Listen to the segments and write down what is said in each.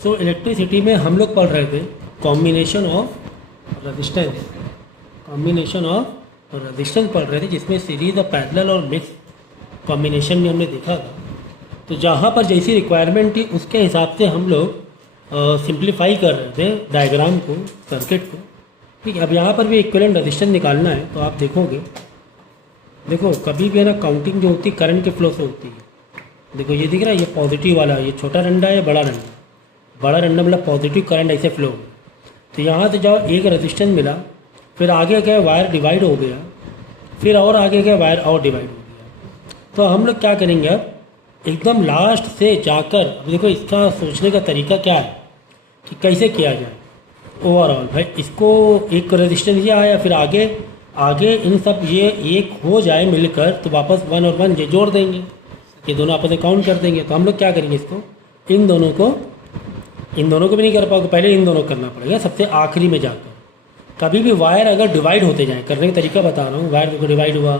सो electricity में हम लोग पढ़ रहे थे कॉम्बिनेशन ऑफ रेजिस्टेंस, पढ़ रहे थे, जिसमें सीरीज और पैरेलल और मिक्स कॉम्बिनेशन में हमने देखा था। तो जहाँ पर जैसी रिक्वायरमेंट थी उसके हिसाब से हम लोग सिंप्लीफाई कर रहे थे डायग्राम को, सर्किट को। ठीक है, अब यहाँ पर भी इक्विवेलेंट रेजिस्टेंस निकालना है। तो आप देखोगे, देखो कभी भी है ना काउंटिंग जो होती है करंट के फ्लो से होती है। देखो ये दिख रहा है, ये पॉजिटिव वाला, ये छोटा डंडा है, बड़ा डंडा। बड़ा डंडा मतलब पॉजिटिव करंट ऐसे फ्लो हो। तो यहाँ से जाओ, एक रेजिस्टेंस मिला, फिर आगे गए वायर डिवाइड हो गया, फिर और आगे गए वायर और डिवाइड हो गया। तो हम लोग क्या करेंगे अब, एकदम लास्ट से जाकर, अब देखो इसका सोचने का तरीका क्या है कि कैसे किया जाए ओवरऑल। भाई इसको एक रेजिस्टेंस ये आया, फिर आगे इन सब ये एक हो जाए मिलकर, तो वापस 1 और 1 ये जोड़ देंगे, ये दोनों आपस में काउंट कर देंगे। तो हम लोग क्या करेंगे, इसको इन दोनों को भी नहीं कर पाओगे, पहले इन दोनों करना पड़ेगा सबसे आखिरी में जाकर। कभी भी वायर अगर डिवाइड होते जाए, करने का तरीका बता रहा हूँ, वायर को डिवाइड हुआ,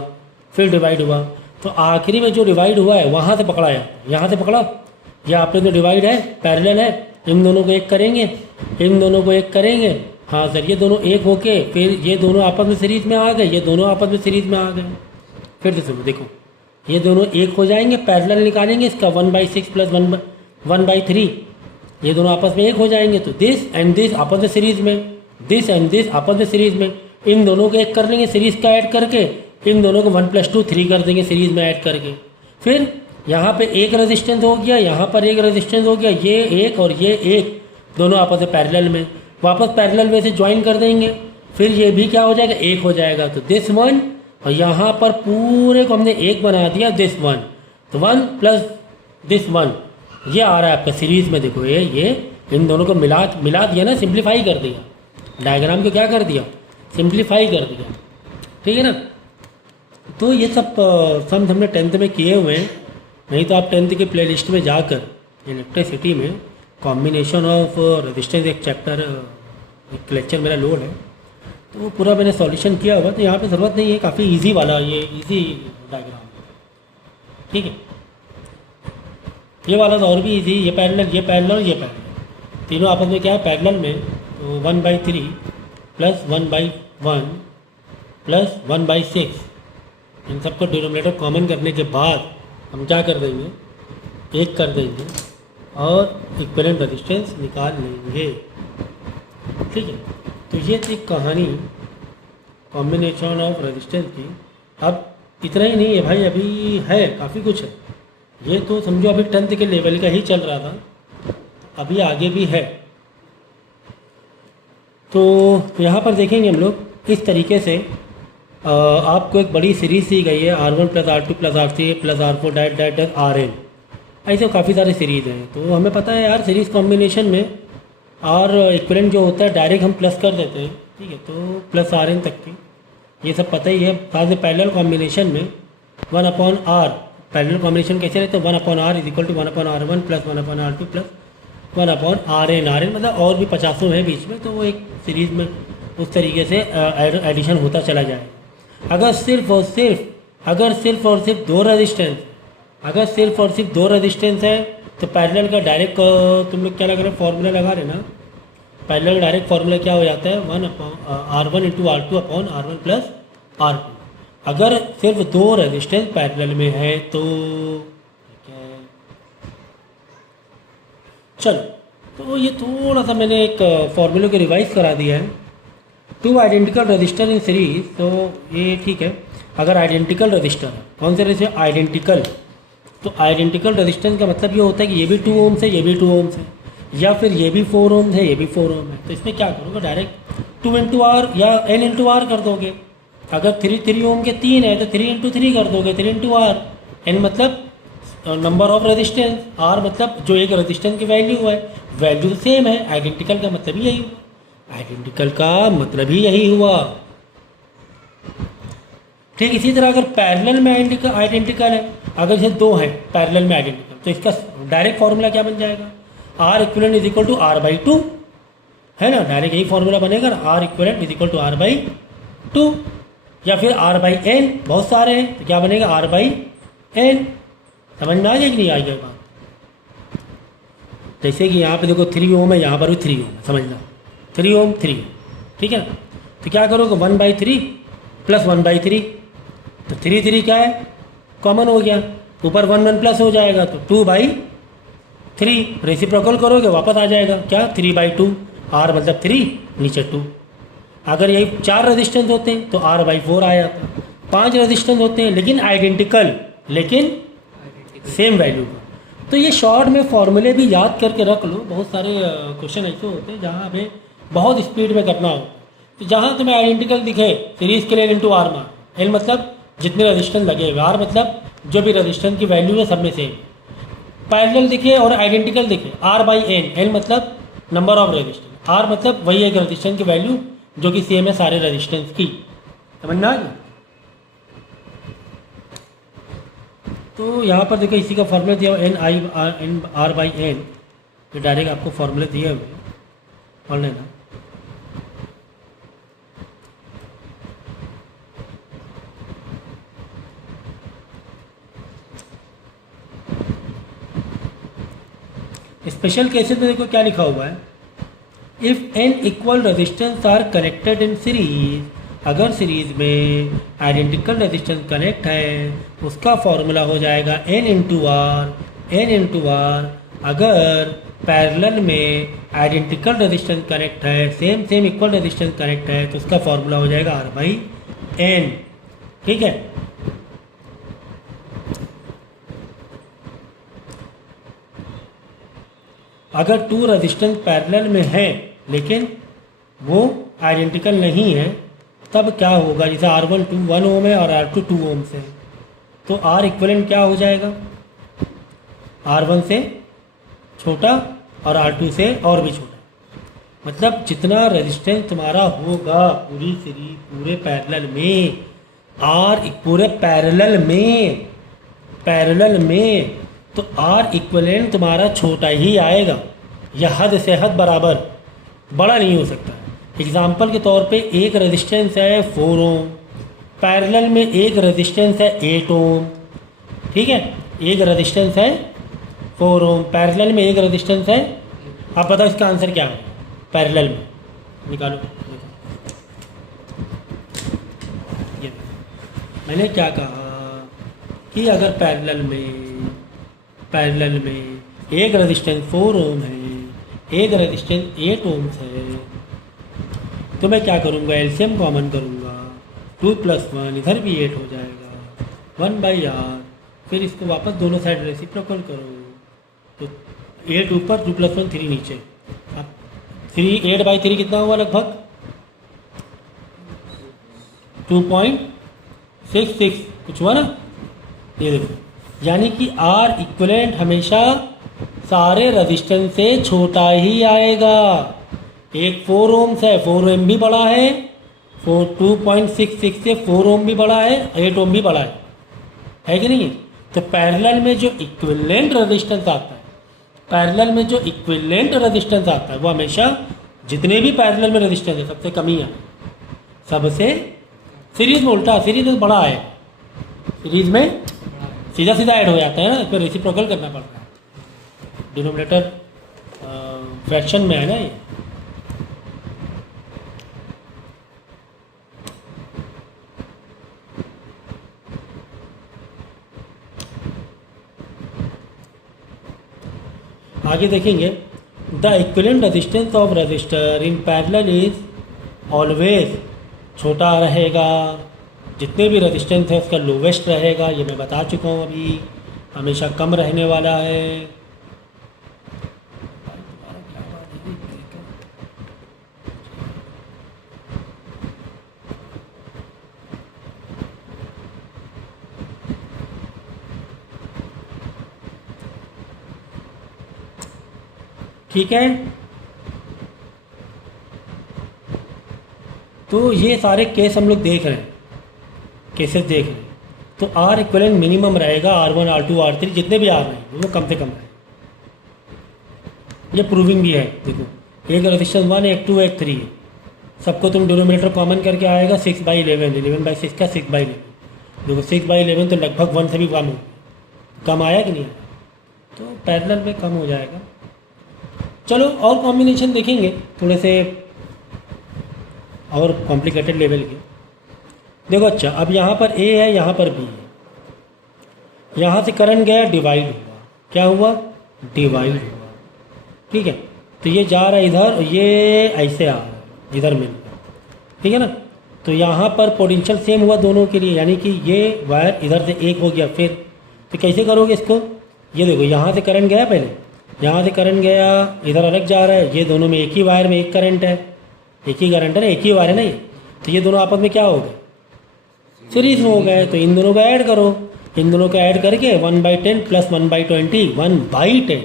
फिर डिवाइड हुआ, तो आखिरी में जो डिवाइड हुआ है वहाँ से पकड़ा जाता है। यहाँ से पकड़ा, या आपने तो डिवाइड है, पैरेलल है, इन दोनों को एक करेंगे, इन दोनों को एक करेंगे। हाँ सर, ये दोनों एक होके फिर ये दोनों आपस में सीरीज में आ गए, ये दोनों आपस में सीरीज में आ गए। फिर से सुनो, देखो ये दोनों एक हो जाएंगे, पैरेलल निकालेंगे इसका 1/6 प्लस 1/3, ये दोनों आपस में एक हो जाएंगे। तो दिस एंड दिस आपस में सीरीज में, दिस एंड दिस आपस में सीरीज में, इन दोनों को एक कर लेंगे सीरीज का ऐड करके, इन दोनों को 1 + 2 3 कर देंगे सीरीज में ऐड करके। फिर यहाँ पे एक रेजिस्टेंस हो गया, यहाँ पर एक रेजिस्टेंस हो गया, ये एक और ये एक, दोनों आपस में पैरेलल में, वापस पैरेलल में से ज्वाइन कर देंगे। फिर ये भी क्या हो जाएगा, एक हो जाएगा। तो दिस 1, और यहाँ पर पूरे को हमने एक बना दिया, दिस 1, तो 1 प्लस दिस 1 ये आ रहा है आपका सीरीज में। देखो ये इन दोनों को मिला दिया ना, सिंप्लीफाई कर दिया, डायग्राम को क्या कर दिया, सिंप्लीफाई कर दिया। ठीक है ना। तो ये सब सम हमने 10th में किए हुए हैं, नहीं तो आप 10th की प्लेलिस्ट में जाकर इलेक्ट्रिसिटी में कॉम्बिनेशन ऑफ रेजिस्टेंस एक चैप्टर, एक लेक्चर मेरा लोड है, तो वो पूरा मैंने सॉल्यूशन किया हुआ। तो यहाँ पे ज़रूरत नहीं है, काफ़ी इजी वाला, ये इजी डायग्राम है। ठीक है, ये वाला तो और भी इजी, ये पैरेलल, ये पैरेलल और ये पैरेलल, तीनों आपस में क्या है, पैरेलल में। तो 1/3 प्लस 1/1 प्लस 1/6, इन सबको डिनोमिनेटर कॉमन करने के बाद हम क्या कर देंगे, एक कर देंगे और इक्विवेलेंट रेजिस्टेंस निकाल लेंगे। ठीक है, तो ये थी कहानी कॉम्बिनेशन ऑफ रेजिस्टेंस की। अब इतना ही नहीं है भाई, अभी है काफ़ी कुछ है। ये तो समझो अभी 10th के लेवल का ही चल रहा था, अभी आगे भी है। तो यहाँ पर देखेंगे हम लोग इस तरीके से, आपको एक बड़ी सीरीज दी गई है, R1 + R2 + R3 + R4 that that that Rn, ऐसे काफ़ी सारी सीरीज़ हैं। तो हमें पता है यार, सीरीज़ कॉम्बिनेशन में R इक्विवेलेंट जो होता है डायरेक्ट हम प्लस कर देते हैं। ठीक है, तो प्लस Rn तक की ये सब पता ही है। साथ में पैरेलल कॉम्बिनेशन में 1/R, पैरेलल कॉम्बिनेशन कैसे रहते हैं, 1/R = 1/R1 + 1/R2 + 1/Rn। Rn मतलब और भी 50 है बीच में, तो वो एक सीरीज़ में उस तरीके से एडिशन होता चला जाए। अगर सिर्फ और सिर्फ दो रेजिस्टेंस है, तो पैरेलल का डायरेक्ट तुम लोग क्या लगा रहे, फॉर्मूला लगा रहे ना, पैरेलल डायरेक्ट फॉर्मूला क्या हो जाता है, 1/R1 × R2 / R1 + R2। अगर सिर्फ दो रेजिस्टेंस पैरेलल में है तो ठीक है। चलो, तो ये थोड़ा सा मैंने एक फॉर्मूले को रिवाइज करा दिया है। 2 आइडेंटिकल रजिस्टर इन सीरीज, तो ये ठीक है। अगर आइडेंटिकल रजिस्टर है, कौन से रजिस्टर, आइडेंटिकल, तो आइडेंटिकल रजिस्टेंस का मतलब ये होता है कि ये भी 2 ओम्स है, ये भी 2 ओम्स है, या फिर ये भी 4 ओम्स है, ये भी 4 ओम है। तो इसमें क्या करोगे, डायरेक्ट 2 × R या N × R कर दोगे। अगर 3 ओम के 3 है तो 3 × 3 कर दोगे, 3 × R। N मतलब नंबर ऑफ रेजिस्टेंस, R मतलब जो एक रेजिस्टेंस की वैल्यू है, वैल्यू सेम है। आइडेंटिकल का मतलब ही यही हुआ, आइडेंटिकल का मतलब ही यही हुआ। ठीक, इसी तरह अगर पैरेलल में आइडेंटिकल है, अगर जैसे दो हैं पैरेलल में आइडेंटिकल, तो इसका डायरेक्ट फॉर्मूला क्या बन जाएगा, R इक्विवेलेंट = R/2, है ना, डायरेक्ट यही फॉर्मूला बनेगा ना, R इक्विवेलेंट = R/2, या फिर R/n, बहुत सारे हैं तो क्या बनेगा, R/n। समझ में आ जाएगी, नहीं आएगी बात। जैसे कि यहाँ पे देखो 3 ओम है, यहाँ पर भी 3 ओम है, समझना 3 ओम 3 ओम, ठीक है ना। तो क्या करोगे 1/3 प्लस 1/3, तो 3 क्या है कॉमन हो गया, ऊपर 1 प्लस हो जाएगा तो 2/3, रेसिप्रोकल करोगे वापस आ जाएगा क्या 3/2, R मतलब 3 नीचे 2। अगर यही 4 रेजिस्टेंस होते हैं तो R/4 आ जाता। 5 रेजिस्टेंस होते हैं लेकिन आइडेंटिकल, लेकिन सेम वैल्यू का। तो ये शॉर्ट में फॉर्मूले भी याद करके रख लो। बहुत सारे क्वेश्चन ऐसे होते हैं जहाँ हमें बहुत स्पीड में करना हो, तो जहाँ तुम्हें आइडेंटिकल दिखे सीरीज के लिए इंटू आर मार, एल मतलब जितने रजिस्टेंस लगे हुए, आर मतलब जो भी रजिस्टेंस की वैल्यू है सब में सेम। पैरेलल दिखे और आइडेंटिकल दिखे R/N, एल मतलब नंबर ऑफ रजिस्टेंस, आर मतलब वही एक रजिस्टेंस की वैल्यू जो कि सेम है सारे रजिस्टेंस की, समझना आ गया। तो यहाँ पर देखो इसी का फॉर्मूला दिया हुआ NR/N, ये डायरेक्ट आपको फॉर्मूले दिए हुए पढ़ लेना। स्पेशल केसेस में देखो क्या लिखा हुआ है, if n equal resistance R connected in series, अगर सीरीज में आइडेंटिकल रेजिस्टेंस कनेक्ट है उसका फॉर्मूला हो जाएगा n इंटू आर। अगर पैरेलल में आइडेंटिकल रेजिस्टेंस कनेक्ट है, सेम इक्वल रेजिस्टेंस कनेक्ट है तो उसका फॉर्मूला हो जाएगा R/N, ठीक है। अगर 2 रेजिस्टेंस पैरेलल में है लेकिन वो आइडेंटिकल नहीं है तब क्या होगा, जैसे R1 1 ओम है और R2 2 ओम से, तो R इक्विवेलेंट क्या हो जाएगा, R1 से छोटा और R2 से और भी छोटा। मतलब जितना रेजिस्टेंस तुम्हारा होगा पूरी सीरीज पूरे पैरेलल में, पूरे पैरेलल में तो R इक्विवेलेंट तुम्हारा छोटा ही आएगा, या हद से हद बराबर, बड़ा नहीं हो सकता। एग्जाम्पल के तौर पे एक रेजिस्टेंस है 4 ओम, पैरेलल में एक रेजिस्टेंस है 8 ओम, ठीक है। एक रेजिस्टेंस है 4 ओम, पैरेलल में एक रेजिस्टेंस है, आप बताओ इसका आंसर क्या है पैरेलल में, निकालो। ये मैंने क्या कहा कि अगर पैरेलल में एक रेजिस्टेंस 4 ओम है, एक रेजिस्टेंस 8 ओम है, तो मैं क्या करूँगा एलसीएम कॉमन करूँगा, 2 + 1 इधर भी 8 हो जाएगा, 1/R, फिर इसको वापस दोनों साइड रेसिप्रोकल करो, तो 8 ऊपर 2 + 1 3 नीचे। अब 8/3 कितना हुआ लगभग 2.66 कुछ हुआ ना, ये देखो, यानी कि R इक्विवेलेंट हमेशा सारे रेजिस्टेंस से छोटा ही आएगा। एक 4 ओम है, 4 ओम भी बड़ा है, 2.66 से 4 ओम भी बड़ा है, 8 ओम भी बड़ा है कि नहीं। तो पैरेलल में जो इक्विवेलेंट रेजिस्टेंस आता है, वो हमेशा जितने भी पैरेलल में रेजिस्टेंस है सबसे कम ही है, सबसे सीरीज में उल्टा, सीरीज में बड़ा है, सीरीज में सीधा ऐड हो जाता है ना, इसमें रेसिप्रोकल करना पड़ता है, डिनोमिनेटर फ्रैक्शन में है ना ये। आगे देखेंगे, the equivalent resistance of register in parallel is always छोटा रहेगा, जितने भी रेजिस्टेंस है उसका लोवेस्ट रहेगा, ये मैं बता चुका हूँ अभी, हमेशा कम रहने वाला है। ठीक है, तो ये सारे केस हम लोग देख रहे हैं, केसेस देख रहे हैं। तो R इक्विवेलेंट मिनिमम रहेगा, R1 R2 R3 जितने भी R हैं वो कम से कम रहे। ये प्रूविंग भी है, देखो एक रेजिस्टेंस 1 एक 2 एक 3 है, सबको तुम डिनोमिनेटर कॉमन करके आएगा 6/11, 11/6 का 6/11, देखो 6/11 तो लगभग 1 से भी कम हो, कम आया कि नहीं आया, तो पैरेलल में कम हो जाएगा। चलो और कॉम्बिनेशन देखेंगे थोड़े से और कॉम्प्लिकेटेड लेवल के। देखो अच्छा, अब यहाँ पर ए है, यहाँ पर बी है, यहाँ से करंट गया, डिवाइड हुआ, क्या हुआ, डिवाइड हुआ, ठीक है। तो ये जा रहा है इधर, ये ऐसे आ रहा है इधर मिलकर, ठीक है ना। तो यहाँ पर पोटेंशियल सेम हुआ दोनों के लिए, यानी कि ये वायर इधर से एक हो गया। फिर तो कैसे करोगे इसको, ये देखो यहाँ से करंट गया, पहले यहाँ से करंट गया, इधर अलग जा रहा है, ये दोनों में एक ही वायर में एक करंट है, एक ही करंट है ना, एक ही वायर है ना ये। तो ये दोनों आपस में क्या हो गए, सीरीज में हो गए। तो इन दोनों का ऐड करो, इन दोनों का ऐड करके 1/10 प्लस 1/20, 1/10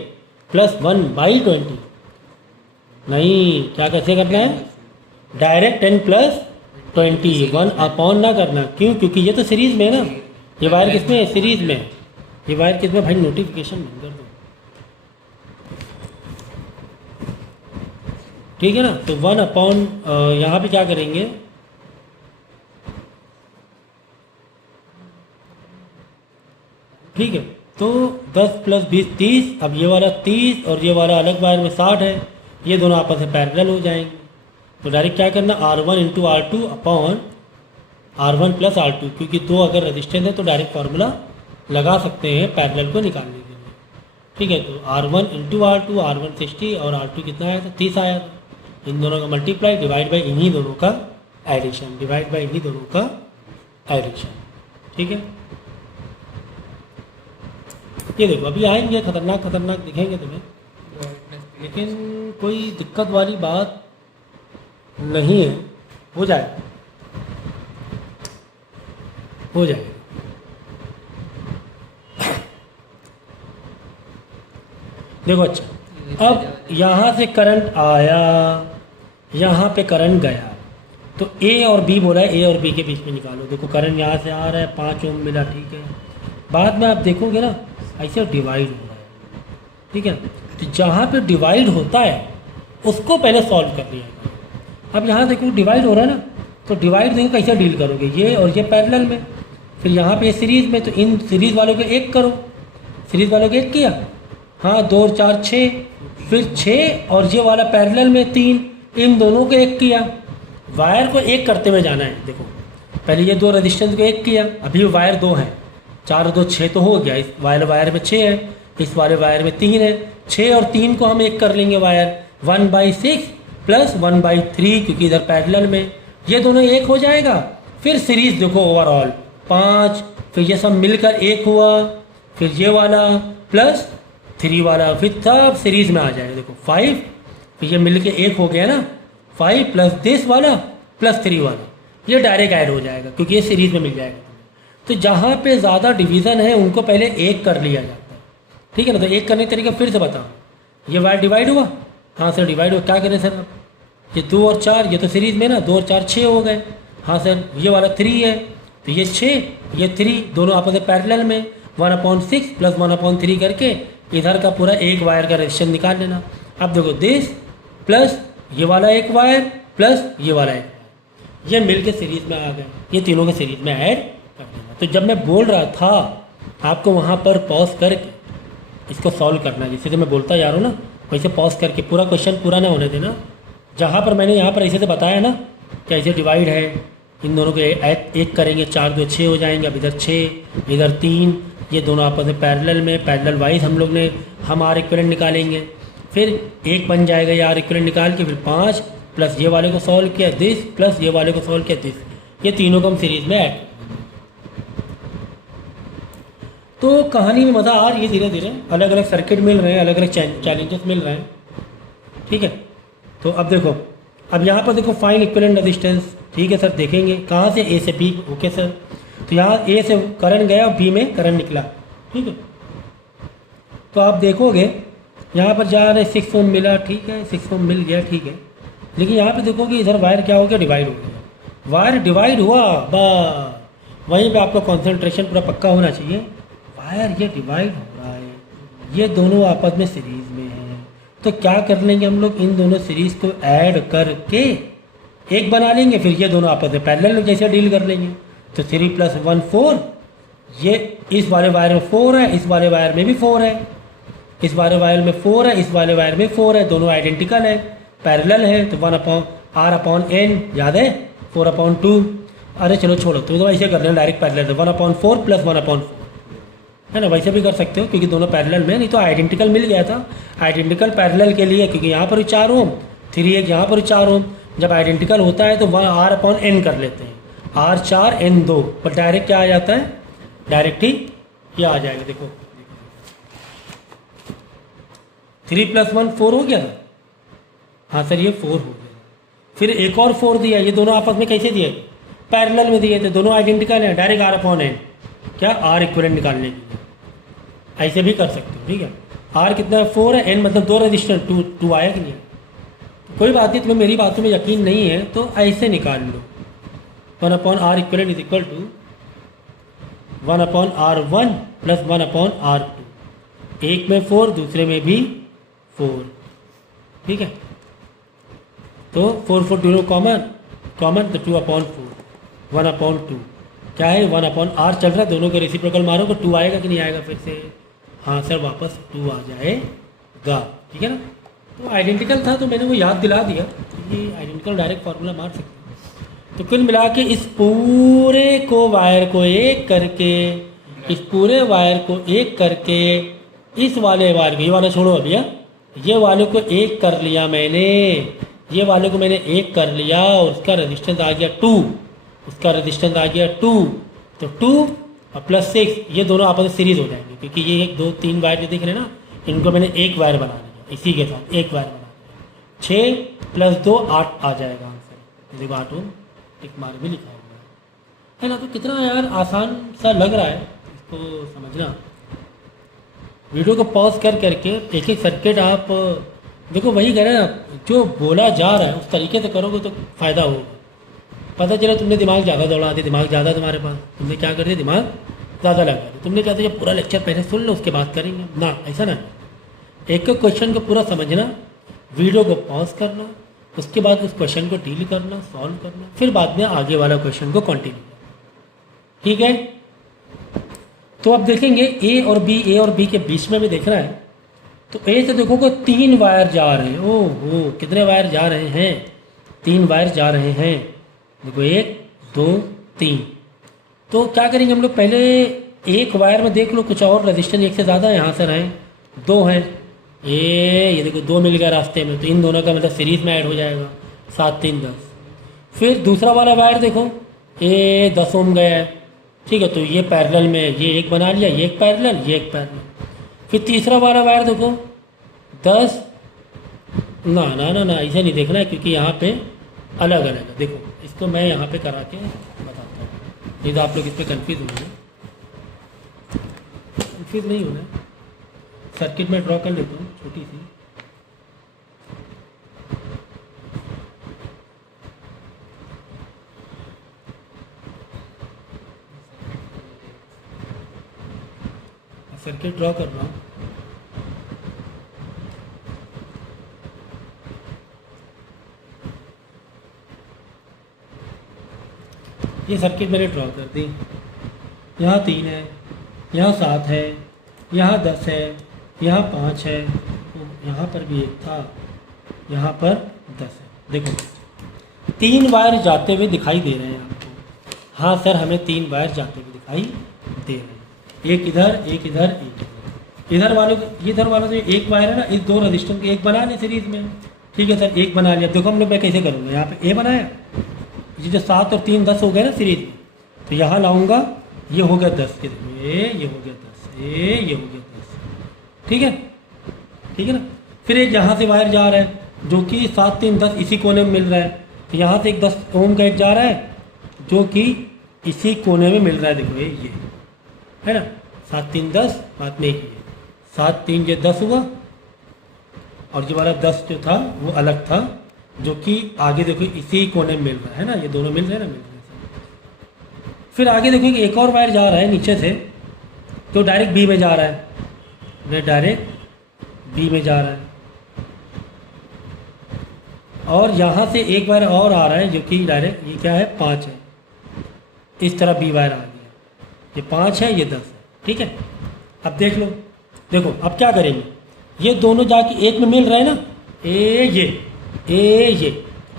प्लस 1/20, नहीं, क्या कैसे करना है, डायरेक्ट 10 प्लस 20, 1 ना करना। क्यों, क्योंकि ये तो सीरीज में है ना, ये वायर किस में है, सीरीज में है। ये वायर किस में, भाई नोटिफिकेशन बंद कर दो, ठीक है ना। तो 1 यहाँ पे क्या करेंगे, ठीक है। तो 10 प्लस 20 30, अब ये वाला 30 और ये वाला अलग वायर में 60 है, ये दोनों आपस में पैरेलल हो जाएंगे। तो डायरेक्ट क्या करना, R1 into R2 upon R1 plus R2, क्योंकि दो अगर रजिस्टेंस है तो डायरेक्ट फार्मूला लगा सकते हैं पैरेलल को निकालने के लिए, ठीक है। तो R1 इंटू R2, R1 60 और R2 कितना आया था, 30 आया था। इन दोनों का मल्टीप्लाई डिवाइड बाई इन्हीं दोनों का एडिशन, डिवाइड बाई इन्हीं दोनों का एडिशन, ठीक है। ये देखो अभी आएंगे खतरनाक खतरनाक दिखेंगे तुम्हें, लेकिन कोई दिक्कत वाली बात नहीं है, हो जाएगा, हो जाएगा। देखो अच्छा, अब यहाँ से करंट आया, यहाँ पे करंट गया, तो ए और बी बोला है, ए और बी के बीच में निकालो। देखो करंट यहाँ से आ रहा है, 5 ओम मिला, ठीक है। बाद में आप देखोगे ना ऐसे डिवाइड हो रहा है, ठीक है। तो जहाँ पे डिवाइड होता है उसको पहले सॉल्व कर लिया। अब यहाँ देखो डिवाइड हो रहा है ना, तो डिवाइड देखो कैसे डील करोगे, ये और ये पैरेलल में, फिर यहाँ पे सीरीज़ में, तो इन सीरीज़ वालों को एक करो, सीरीज़ वालों को एक किया, हाँ 2 और 4 6, फिर 6 और ये वाला पैरेलल में 3, इन दोनों को एक किया। वायर को एक करते हुए जाना है। देखो पहले ये दो रेजिस्टेंस को एक किया, अभी वायर 2 है, 4 और 2 6 तो हो गया, इस वायर में 6 है, इस वाले वायर में 3 है, 6 और 3 को हम एक कर लेंगे वायर, 1/6 प्लस 1/3, क्योंकि इधर पैरेलल में ये दोनों एक हो जाएगा। फिर सीरीज़ देखो ओवरऑल 5, फिर ये सब मिलकर एक हुआ, फिर ये वाला प्लस 3 वाला, फिर सब सीरीज़ में आ जाएगा। देखो 5, फिर ये मिल के एक हो गया ना, 5 प्लस दिस वाला प्लस 3 वाला, ये डायरेक्ट ऐड हो जाएगा क्योंकि ये सीरीज़ में मिल जाएगा। तो जहाँ पे ज़्यादा डिवीज़न है उनको पहले एक कर लिया जाता है, ठीक है ना। तो एक करने का तरीका फिर से बताओ, ये वायर डिवाइड हुआ, हाँ सर डिवाइड हुआ, क्या करें सर अब, ये 2 और 4, ये तो सीरीज़ में ना, 2 और 4 6 हो गए, हाँ सर ये वाला 3 है, तो ये 6 ये 3 दोनों आपस में पैरेलल में, 1/6 प्लस 1/3 करके इधर का पूरा एक वायर का रेजिस्टेंस निकाल लेना। अब देखो दिस प्लस ये वाला एक वायर प्लस ये वाला एक वायर, ये मिल के सीरीज़ में आ गए, ये तीनों के सीरीज़ में ऐड कर देना। तो जब मैं बोल रहा था आपको वहाँ पर पॉज करके इसको सॉल्व करना, जैसे तो मैं बोलता जा रहा हूँ ना, वैसे पॉज करके पूरा क्वेश्चन पूरा ना होने देना। जहाँ पर मैंने यहाँ पर ऐसे से बताया ना कि ऐसे डिवाइड है, इन दोनों को एक करेंगे, 4 2 6 हो जाएंगे। अब इधर 6 इधर 3, ये दोनों आपस में पैरेलल वाइज हम लोग ने हम आर इक्विवेलेंट निकालेंगे, फिर एक बन जाएगा ये आर इक्विवेलेंट निकाल के, फिर 5 प्लस ये वाले को सॉल्व किया दिस प्लस ये वाले को सॉल्व किया दिस, ये तीनों को हम सीरीज़ में ऐड। तो कहानी में मज़ा आ रही है, धीरे धीरे अलग अलग सर्किट मिल रहे हैं, अलग अलग चैलेंजेस मिल रहे हैं, ठीक है। तो अब देखो, अब यहाँ पर देखो फाइंड इक्विवेलेंट रेजिस्टेंस, ठीक है सर, देखेंगे कहाँ से, ए से बी, ओके सर। तो यहाँ ए से करंट गया, बी में करंट निकला, ठीक है। तो आप देखोगे यहाँ पर जा रहे 6 ओम मिला, ठीक है, 6 ओम मिल गया, ठीक है। लेकिन यहाँ पे देखोगे इधर वायर क्या हो गया, डिवाइड हो गया, वायर डिवाइड हुआ, बस वहीं पे आपका कंसंट्रेशन पूरा पक्का होना चाहिए। वायर ये डिवाइड हो रहा है, ये दोनों आपस में सीरीज़ में है, तो क्या कर लेंगे हम लोग, इन दोनों सीरीज़ को ऐड करके एक बना लेंगे, फिर ये दोनों आपस में पैरेलल जैसे डील कर लेंगे। तो 3 + 1 4, ये इस वाले वायर में 4 है, इस वाले वायर में भी 4 है, इस वाले वायर में 4 है, इस वाले वायर में 4 है, दोनों आइडेंटिकल है, पैरेलल है, तो 1/r/n याद है 4/2। अरे चलो छोड़ो, तो ऐसे कर लेना डायरेक्ट पैरेलल 1/4 + 1/4 है ना, वैसे भी कर सकते हो क्योंकि दोनों पैरेलल में, नहीं तो आइडेंटिकल मिल गया था। आइडेंटिकल पैरेलल के लिए क्योंकि यहाँ पर 4 ओम 3 एक यहाँ पर 4 ओम, जब आइडेंटिकल होता है तो वह r/n कर लेते हैं, r4 n 2, पर डायरेक्ट क्या आ जाता है, डायरेक्ट ही क्या आ जाएगा, देखो 3 + 1 4 हो गया ना, हाँ सर ये 4 हो गया। फिर एक और 4 दिया, ये दोनों आपस में कैसे दिए, पैरेलल में दिए थे, दोनों आइडेंटिकल हैं, डायरेक्ट r/n क्या r इक्विवेलेंट निकालने के लिए ऐसे भी कर सकते हो। ठीक है, r कितना है 4 है, n मतलब 2 रजिस्टर 2 आया कि नहीं, कोई बात नहीं, तुम्हें मेरी बातों में यकीन नहीं है तो ऐसे निकाल लो 1/r equivalent is equal to 1/r1 + 1/r2, एक में 4 दूसरे में भी 4। ठीक है, तो 4 दोनों कॉमन तो 2/4 1/2 क्या है 1/r चल रहा है, दोनों को रेसिप्रोकल मारोगे 2 आएगा कि नहीं आएगा, फिर से हाँ सर वापस 2 आ जाएगा। ठीक है ना, तो आइडेंटिकल था तो मैंने वो याद दिला दिया, ये आइडेंटिकल डायरेक्ट फार्मूला मार सकते हैं। तो कुल मिला के इस पूरे को वायर को एक करके, इस पूरे वायर को एक करके, इस वाले वायर को, ये वाला छोड़ो अभी, ये वाले को एक कर लिया मैंने, ये वाले को मैंने एक कर लिया और उसका रेजिस्टेंस आ गया 2, उसका रेजिस्टेंस आ गया 2, तो 2 और +6 ये दोनों आपस में सीरीज हो जाएंगे क्योंकि ये 1 2 3 वायर जो दिख रहे हैं ना, इनको मैंने एक वायर बना लिया, इसी के साथ एक वायर बना लिया, 6 + 2 8 आ जाएगा आंसर। देखो 8 ओम एक मार भी लिखा हुआ है ना, तो कितना यार आसान सा लग रहा है इसको समझना। वीडियो को पॉज कर करके एक एक सर्किट आप देखो, वही कह रहे हैं आप, जो बोला जा रहा है उस तरीके से करोगे तो फ़ायदा होगा। पता चला तुमने दिमाग ज़्यादा दौड़ा दिया, दिमाग ज़्यादा तुम्हारे पास, तुमने क्या कर दिया, दिमाग ज़्यादा लगा दिया, तुमने क्या किया पूरा लेक्चर पहले सुन लो उसके बाद करेंगे ना, ऐसा ना, एक एक क्वेश्चन को पूरा समझना, वीडियो को पॉज करना, उसके बाद उस क्वेश्चन को डील करना, सॉल्व करना, फिर बाद में आगे वाला क्वेश्चन को कंटिन्यू करना। ठीक है, तो अब देखेंगे ए और बी के बीच में भी देखना है। तो ए से देखोगे 3 वायर जा रहे हैं, ओहो कितने वायर जा रहे हैं, 3 वायर जा रहे हैं, देखो 1 2 3। तो क्या करेंगे हम लोग, पहले एक वायर में देख लो कुछ और रेजिस्टेंस एक से ज़्यादा यहाँ से रहे, 2 हैं, ये देखो 2 मिल गया रास्ते में, तो इन दोनों का मतलब सीरीज में ऐड हो जाएगा 7 3 10। फिर दूसरा वाला वायर देखो, ये 10 ओम गया है, ठीक है, तो ये पैरेलल में ये एक बना लिया, ये एक पैरेलल, ये एक पैरेलल। फिर तीसरा वाला वायर देखो 10, ना ना ना ना ऐसे नहीं देखना है क्योंकि यहाँ पे अलग अलग है। देखो इसको मैं यहाँ पे करा के बताता हूँ, नहीं तो आप लोग इस पर कन्फ्यूज होंगे, कन्फ्यूज नहीं होना है। सर्किट में ड्रॉ कर लेता हूँ छोटी सी, सर्किट ड्रॉ कर रहा हूँ। ये सर्किट मैंने ड्रॉ कर दी, यहाँ 3 है, यहाँ 7 है, यहाँ 10 है, यहाँ 5 है, तो यहाँ पर भी 1 था, यहाँ पर 10 है। देखो 3 वायर जाते हुए दिखाई दे रहे हैं आपको, हाँ सर हमें 3 वायर जाते हुए दिखाई दे रहे हैं, एक इधर एक इधर एक इधर वालों, इधर वाला जो एक वायर है ना, इस 2 रजिस्टर के एक बना लें सीरीज में। ठीक है सर, एक बना लिया। देखो हम लोग मैं कैसे करूँगा, यहाँ पे ए बनाया, ये जो 7 और 3 10 हो गए ना सीरीज में, तो यहाँ लाऊंगा, ये हो गया 10 के, देखो ये हो गया 10, ये हो गया 10। ठीक है, ठीक है ना। फिर एक यहाँ से वायर जा रहा है जो कि 7 3 10 इसी कोने में मिल रहा है, तो यहाँ से एक 10 ओम का एक जा रहा है जो कि इसी कोने में मिल रहा है, देखो ये है ना, 7 3 10 बाद में एक ये 7 3 ये 10 हुआ, और जो वाला 10 जो था वो अलग था जो कि आगे देखो इसी कोने में मिल रहा है ना, ये दोनों मिल रहे हैं ना, मिल रहे हैं। फिर आगे देखो कि एक और वायर जा रहा है नीचे से, तो डायरेक्ट बी में जा रहा है, डायरेक्ट बी में जा रहा है, और यहाँ से एक वायर और आ रहा है जो कि डायरेक्ट ये क्या है 5 है, इस तरह बी वायर आ गया, ये 5 है ये 10 है। ठीक है, अब देख लो, देखो अब क्या करेंगे, ये दोनों जाके एक में मिल रहे हैं ना, ये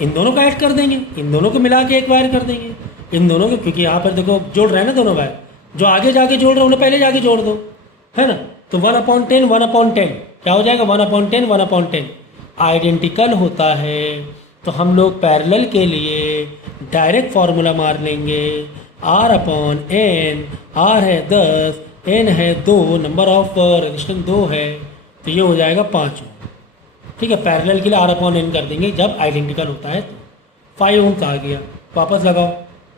इन दोनों को ऐड कर देंगे, इन दोनों को मिला के एक वायर कर देंगे, इन दोनों को, क्योंकि यहाँ पर देखो जोड़ रहे हैं ना दोनों वायर, जो आगे जाके जोड़ रहे हैं उन्हें पहले जाके जोड़ दो, है ना। तो 1/10 1/10 क्या हो जाएगा, 1/10 1/10 आइडेंटिकल होता है। तो हम लोग पैरेलल के लिए डायरेक्ट फार्मूला मार लेंगे, R/n, R है 10, n है 2, नंबर ऑफ रेजिस्टेंस 2 है, तो ये हो जाएगा 5 ओम। ठीक है, पैरेलल के लिए R/n कर देंगे जब आइडेंटिकल होता है तो 5 ओम्स आ गया। वापस लगाओ,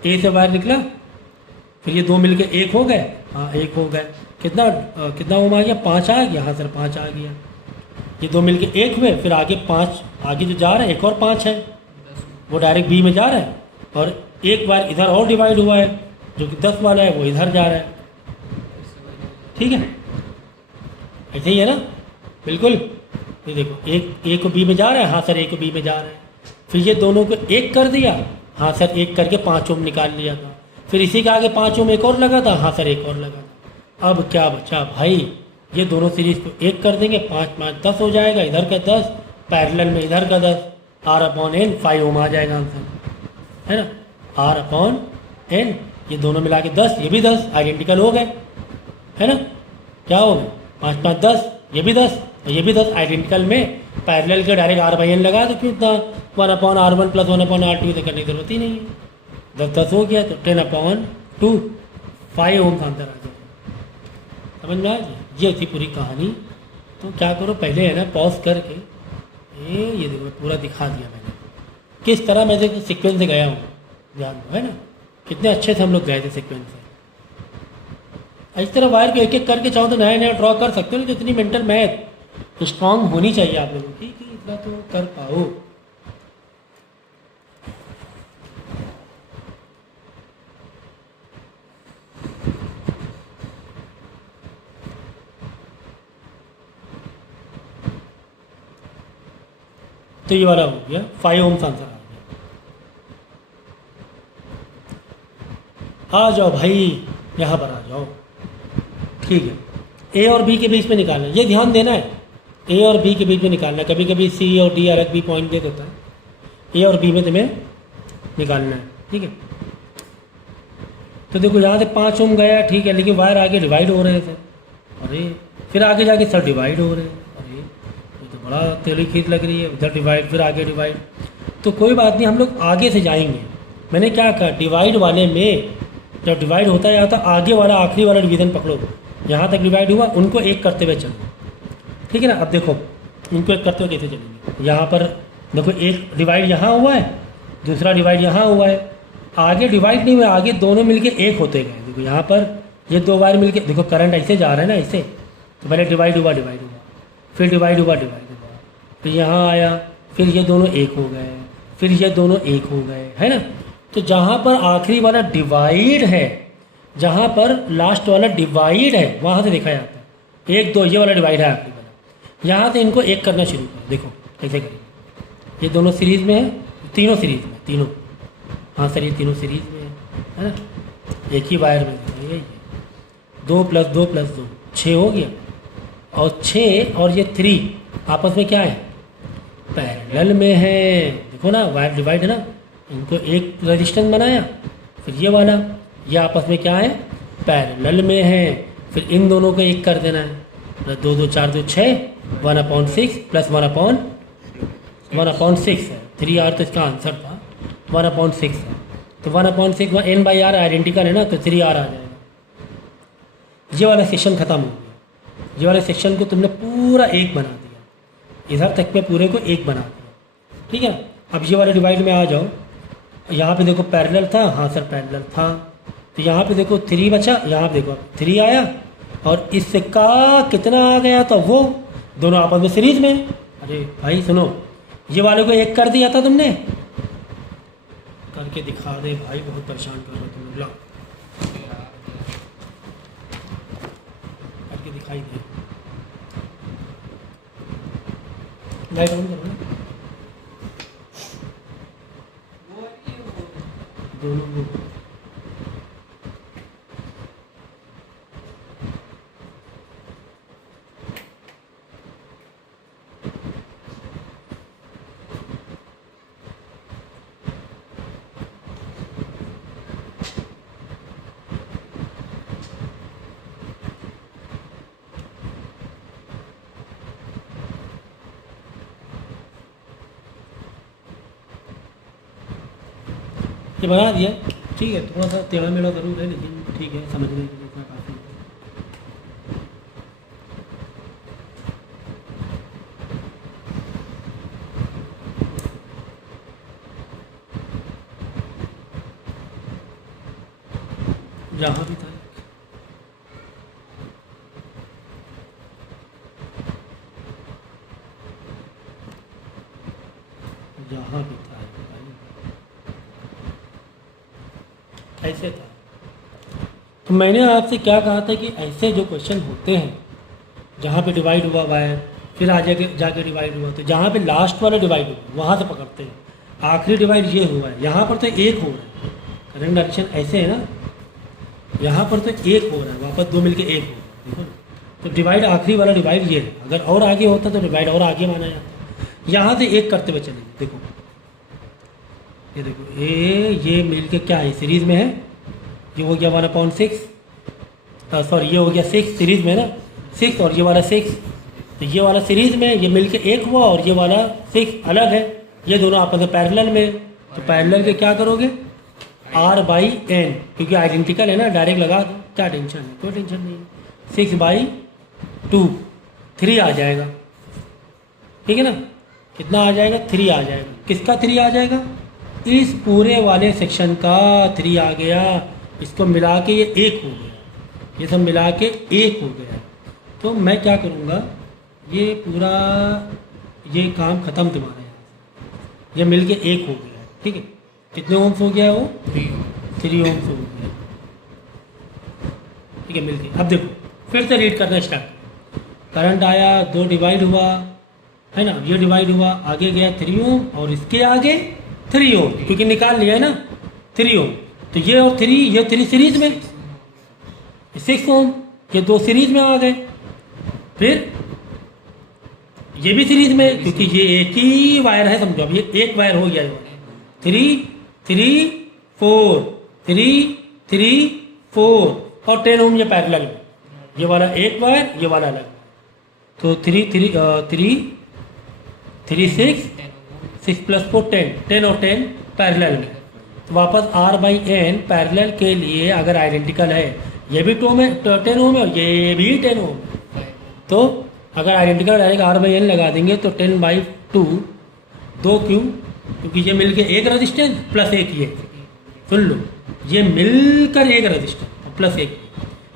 ए से वायर निकला, फिर ये दो मिलके एक हो गए, हाँ एक हो गए, कितना ओम आ गया, 5 आ गया, हाँ सर 5 आ गया। ये दो मिलके एक हुए, फिर आगे 5, आगे जो जा रहा है एक और 5 है, वो डायरेक्ट बी में जा रहा है, और एक बार इधर और डिवाइड हुआ है जो कि 10 वाला है, वो इधर जा रहा है। ठीक है, ऐसे ही है ना, बिल्कुल। ये देखो ए को बी में जा रहा है, हाँ सर ए को बी में जा रहा है, फिर ये दोनों को एक कर दिया, हाँ सर एक करके 5 ओम निकाल लिया था, फिर इसी के आगे 5 ओम एक और लगा था, हाँ सर एक और लगा था। अब क्या बचा भाई, ये दोनों सीरीज को एक कर देंगे, 5 5 10 हो जाएगा, इधर का 10 पैरेलल में इधर का 10, R/n 5 ओम आ जाएगा आंसर, है ना। R/n ये दोनों मिला के 10, ये भी 10 आइडेंटिकल हो गए, है ना। क्या हो गए, 5 5 10, ये भी 10 और ये भी 10 आइडेंटिकल में पैरेलल के डायरेक्ट R/n लगा दो, क्यों इतना 1/R1 + 1/R2 तो करने की जरूरत ही नहीं है। 10 10 हो गया तो 10/2 5 ओम आंसर आ जाएगा। समझ में आ गया, ये थी पूरी कहानी। तो क्या करो, पहले है ना पॉज करके ये देखो पूरा दिखा दिया मैंने, किस तरह मैं सीक्वेंस से गया हूँ, ध्यान दो, है ना, कितने अच्छे से हम लोग गए थे सीक्वेंस से। इस तरह वायर को एक एक करके चाहो तो नया नया ड्रॉ कर सकते हो, तो इतनी मेंटल मैथ स्ट्रांग होनी चाहिए आप लोगों की कि इतना तो कर पाओ। तो ये वाला हो गया 5 ओम्स आंसर आ गया। आ जाओ भाई, यहाँ पर आ जाओ। ठीक है, ए और बी के बीच में निकालना है, ये ध्यान देना है, ए और बी के बीच में निकालना है। कभी कभी सी और डी अलग भी पॉइंट दे देता है, ए और बी में तुम्हें निकालना है। ठीक है, तो देखो यहाँ से 5 ओम गया, ठीक है, लेकिन वायर आगे डिवाइड हो रहे थे, अरे फिर आगे जाके सब डिवाइड हो रहे हैं, अरे ये तो बड़ा तेली खीर लग रही है, उधर डिवाइड फिर आगे डिवाइड। तो कोई बात नहीं, हम लोग आगे से जाएंगे। मैंने क्या कहा, डिवाइड वाले में जब डिवाइड होता है तो आगे वाला आखिरी वाला डिवीज़न पकड़ो, यहाँ तक डिवाइड हुआ उनको एक करते हुए चलो। ठीक है ना, अब देखो इनको एक करते हुए कैसे चलेंगे। यहाँ पर देखो एक डिवाइड यहाँ हुआ है, दूसरा डिवाइड यहाँ हुआ है, आगे डिवाइड नहीं हुआ, आगे दोनों मिलके एक होते गए। देखो यहाँ पर ये दो वायर मिलके, देखो करंट ऐसे जा रहा है ना, ऐसे, तो पहले डिवाइड हुआ, फिर डिवाइड हुआ, फिर यहाँ आया, फिर ये दोनों एक हो गए, फिर ये दोनों एक हो गए, है ना। तो जहाँ पर आखिरी वाला डिवाइड है, जहाँ पर लास्ट वाला डिवाइड है, वहाँ से देखा जाता है 1 2, ये वाला डिवाइड है आखिरी वाला, यहाँ से इनको एक करना शुरू करो। देखो ऐसे करिए, ये दोनों सीरीज़ में है, तीनों सीरीज़ में, तीनों, हाँ सर ये तीनों सीरीज़ में है ना, एक ही वायर में ये 2 + 2 + 2 6 हो गया, और 6 और ये 3 आपस में क्या है, पैरेलल में है। देखो ना वायर डिवाइड है ना, इनको एक रेजिस्टेंस बनाया, फिर ये वाला, ये आपस में क्या है, पैरेलल में है, फिर इन दोनों को एक कर देना है, 2 2 4 2 6, 1/6 + 1/6 है, 3R तो इसका आंसर था, 1/6 है, तो 1/6 n/r आइडेंटिकल है ना, तो 3R आ जाएगा। ये वाला सेक्शन ख़त्म हो गया, ये वाले सेक्शन को तुमने पूरा एक बना दिया, इधर तक में पूरे को एक बना दिया। ठीक है, अब ये वाले डिवाइड में आ जाओ, यहाँ पे देखो पैरेलल था, हाँ सर पैरेलल था, तो यहाँ पे देखो 3 बचा, यहाँ पे देखो 3 आया, और इसका कितना आ गया, तो वो दोनों आपस में सीरीज में। अरे भाई सुनो, ये वाले को एक कर दिया था तुमने, करके दिखा दे भाई, बहुत परेशान कर रहे हो तुम लोग, करके दिखाई दे, लाइट ऑन करो ना दोनों। ये बना दिया, ठीक है। थोड़ा सा टेढ़ा मेढ़ा ज़रूर है, लेकिन ठीक है, समझने के लिए इतना काफ़ी है। यहाँ भी था, यहाँ भी था, ऐसे था। तो मैंने आपसे क्या कहा था कि ऐसे जो क्वेश्चन होते हैं जहाँ पे डिवाइड हुआ वायर, फिर आ जाके डिवाइड हुआ, तो जहाँ पे लास्ट वाला डिवाइड हुआ वहाँ से पकड़ते हैं। आखिरी डिवाइड ये हुआ है, यहाँ पर तो एक हो रहा है, करंट डायरेक्शन ऐसे है ना, यहाँ पर तो एक हो रहा है, वापस दो मिलके एक हो रहा है, देखो। तो डिवाइड आखिरी वाला डिवाइड ये है, अगर और आगे होता तो डिवाइड और आगे माना जाता। यहाँ से एक करते हुए चलेंगे, देखो ये देखो, ये मिल के क्या है, सीरीज़ में है। ये हो गया 1/6, सॉरी ये हो गया 6 सीरीज़ में ना, 6 और ये वाला 6, तो ये वाला सीरीज़ में, ये मिल के एक हुआ, और ये वाला 6 अलग है। ये दोनों आपस में पैरेलल में, तो पैरेलल के क्या करोगे, R/n, क्योंकि आइडेंटिकल है ना, डायरेक्ट लगा दो, क्या टेंशन है, कोई टेंशन नहीं है। 6/2 3 आ जाएगा, ठीक है ना, कितना आ जाएगा, 3 आ जाएगा। किसका 3 आ जाएगा, इस पूरे वाले सेक्शन का 3 आ गया। इसको मिला के ये 1 हो गया, ये सब मिला के 1 हो गया। तो मैं क्या करूँगा, ये पूरा ये काम ख़त्म तुम्हारा यहाँ से, ये मिल के 1 हो गया, ठीक है। कितने ओम्स हो गया वो, 3 ओम्स हो गया, ठीक है, मिल के। अब देखो फिर से रीड करना स्टार्ट। करंट आया, 2 डिवाइड हुआ है ना, ये डिवाइड हुआ, आगे गया 3 ओम, और इसके आगे 3 ओम, क्योंकि निकाल लिया है ना 3 ओम। तो ये और 3, ये 3 सीरीज में, 6 ओम, ये 2 सीरीज में आ गए। फिर ये भी सीरीज में, क्योंकि ये एक ही वायर है, समझो। अब ये एक वायर हो गया, 3 3 4 3 3 4, और 10 ओम ये पैरेलल में, ये वाला एक वायर, ये वाला अलग। तो 3 3 3 6 6 + 4 10, 10 और 10 पैरेलल में। तो वापस R/n पैरेलल के लिए अगर आइडेंटिकल है, ये भी 10 ओम है और ये भी 10 ओम है, तो अगर आइडेंटिकल डायरेक्ट R/n लगा देंगे तो 10/2, 2 क्यों, क्योंकि ये मिलके एक रेजिस्टेंस प्लस एक ये, सुन लो, ये मिलकर एक रेजिस्टेंस प्लस एक,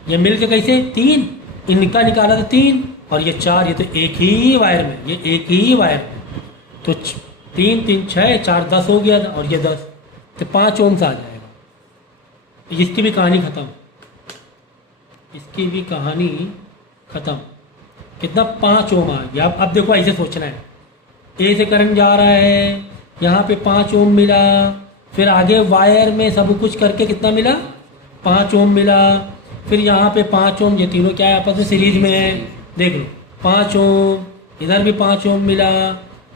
ये मिलकर कैसे 3, इनका निकाला तो 3, और ये 4, ये तो एक ही वायर में, ये एक ही वायर में। तो 3 3 6 4 10 हो गया था, और ये 10, तो 5 ओम्स आ जाएगा। इसकी भी कहानी ख़त्म, इसकी भी कहानी ख़त्म। कितना, 5 ओम आ गया। अब देखो ऐसे सोचना है, ए से करंट जा रहा है, यहाँ पे 5 ओम मिला, फिर आगे वायर में सब कुछ करके कितना मिला, 5 ओम मिला। फिर यहाँ पे 5 ओम, ये तीनों क्या है, आपस में सीरीज में है, देख लो 5 ओम, इधर भी 5 ओम मिला,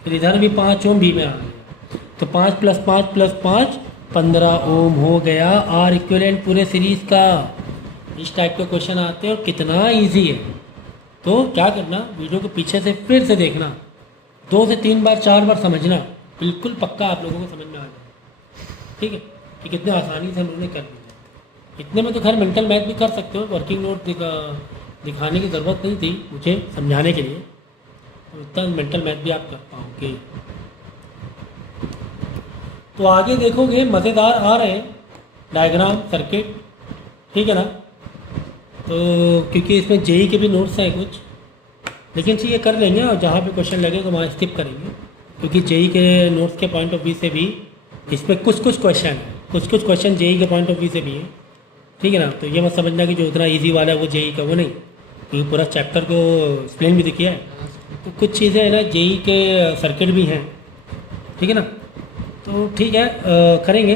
फिर इधर भी 5 ओम भी में आ गया। तो 5 + 5 + 5 15 ओम हो गया R इक्विवेलेंट पूरे सीरीज का। इस टाइप के क्वेश्चन आते हैं, और कितना ईजी है। तो क्या करना, वीडियो को पीछे से फिर से देखना, 2 से 3 बार 4 बार समझना, बिल्कुल पक्का आप लोगों को समझ में आ जाए, ठीक है, कि कितने आसानी से हम लोगों ने कर दिया। इतने में तो खैर मेंटल मैथ भी कर सकते हो, वर्किंग नोट दिखाने की ज़रूरत नहीं थी मुझे समझाने के लिए, तो इतना मेंटल मैथ भी आप कर पाओगे। तो आगे देखोगे मज़ेदार आ रहे हैं डायग्राम सर्किट, ठीक है ना। तो क्योंकि इसमें जेई के भी नोट्स हैं कुछ, लेकिन ये कर लेंगे, और जहाँ पे क्वेश्चन लगे तो वहाँ स्किप करेंगे, क्योंकि जेई के नोट्स के पॉइंट ऑफ व्यू से भी इसमें कुछ क्वेश्चन है, कुछ क्वेश्चन जेई के पॉइंट ऑफ व्यू से भी है, ठीक है ना। तो ये मत समझना कि जो उतना इजी वाला है वो जेई का, वो नहीं, क्योंकि पूरा चैप्टर को एक्सप्लेन भी दिया है। तो कुछ चीज़ें है ना जेई के सर्किट भी हैं, ठीक है ना। तो ठीक है, करेंगे।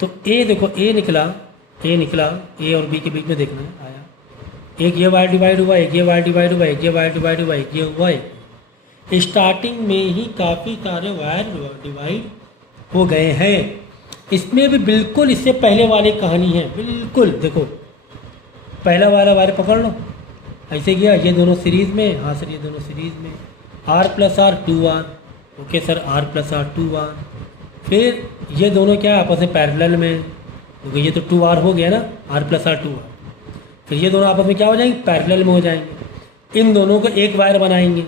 तो ए देखो, ए निकला, ए और बी के बीच में देखना है, आया एक ये वायर डिवाइड हुआ, एक ये वायर डिवाइड हुआ, एक ये वायर डिवाइड हुआ, एक ये हुआ है। स्टार्टिंग में ही काफ़ी सारे वायर डिवाइड हो गए हैं। इसमें भी बिल्कुल इससे पहले वाली कहानी है, बिल्कुल देखो, पहला वाला वायर पकड़ लो, ऐसे गया, ये दोनों सीरीज़ में, हाँ सर ये दोनों सीरीज़ में, R + R 2R, okay sir, R + R 2R। फिर ये दोनों क्या है आपस में पैरेलल में, क्योंकि ये तो 2R हो गया ना, R प्लस R 2R। फिर ये दोनों आपस में क्या हो जाएंगे, पैरेलल में हो जाएंगे। इन दोनों को एक वायर बनाएंगे,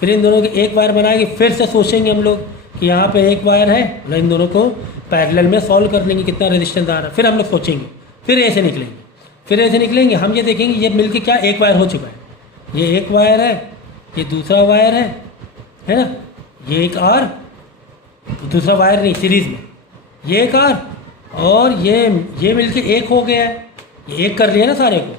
फिर इन दोनों को एक वायर बनाएंगे, फिर से सोचेंगे हम लोग कि यहाँ पे एक वायर है, मतलब इन दोनों को पैरेलल में सॉल्व कर लेंगे कितना रेजिस्टेंस आ रहा है। फिर हम लोग सोचेंगे, फिर ऐसे निकलेंगे, फिर ऐसे निकलेंगे, हम ये देखेंगे ये मिलके क्या एक वायर हो चुका है। ये एक वायर है, ये दूसरा वायर है ना, ये एक R, दूसरा वायर नहीं सीरीज में, ये एक R और ये मिलके एक हो गया है। ये एक कर लिया ना सारे को,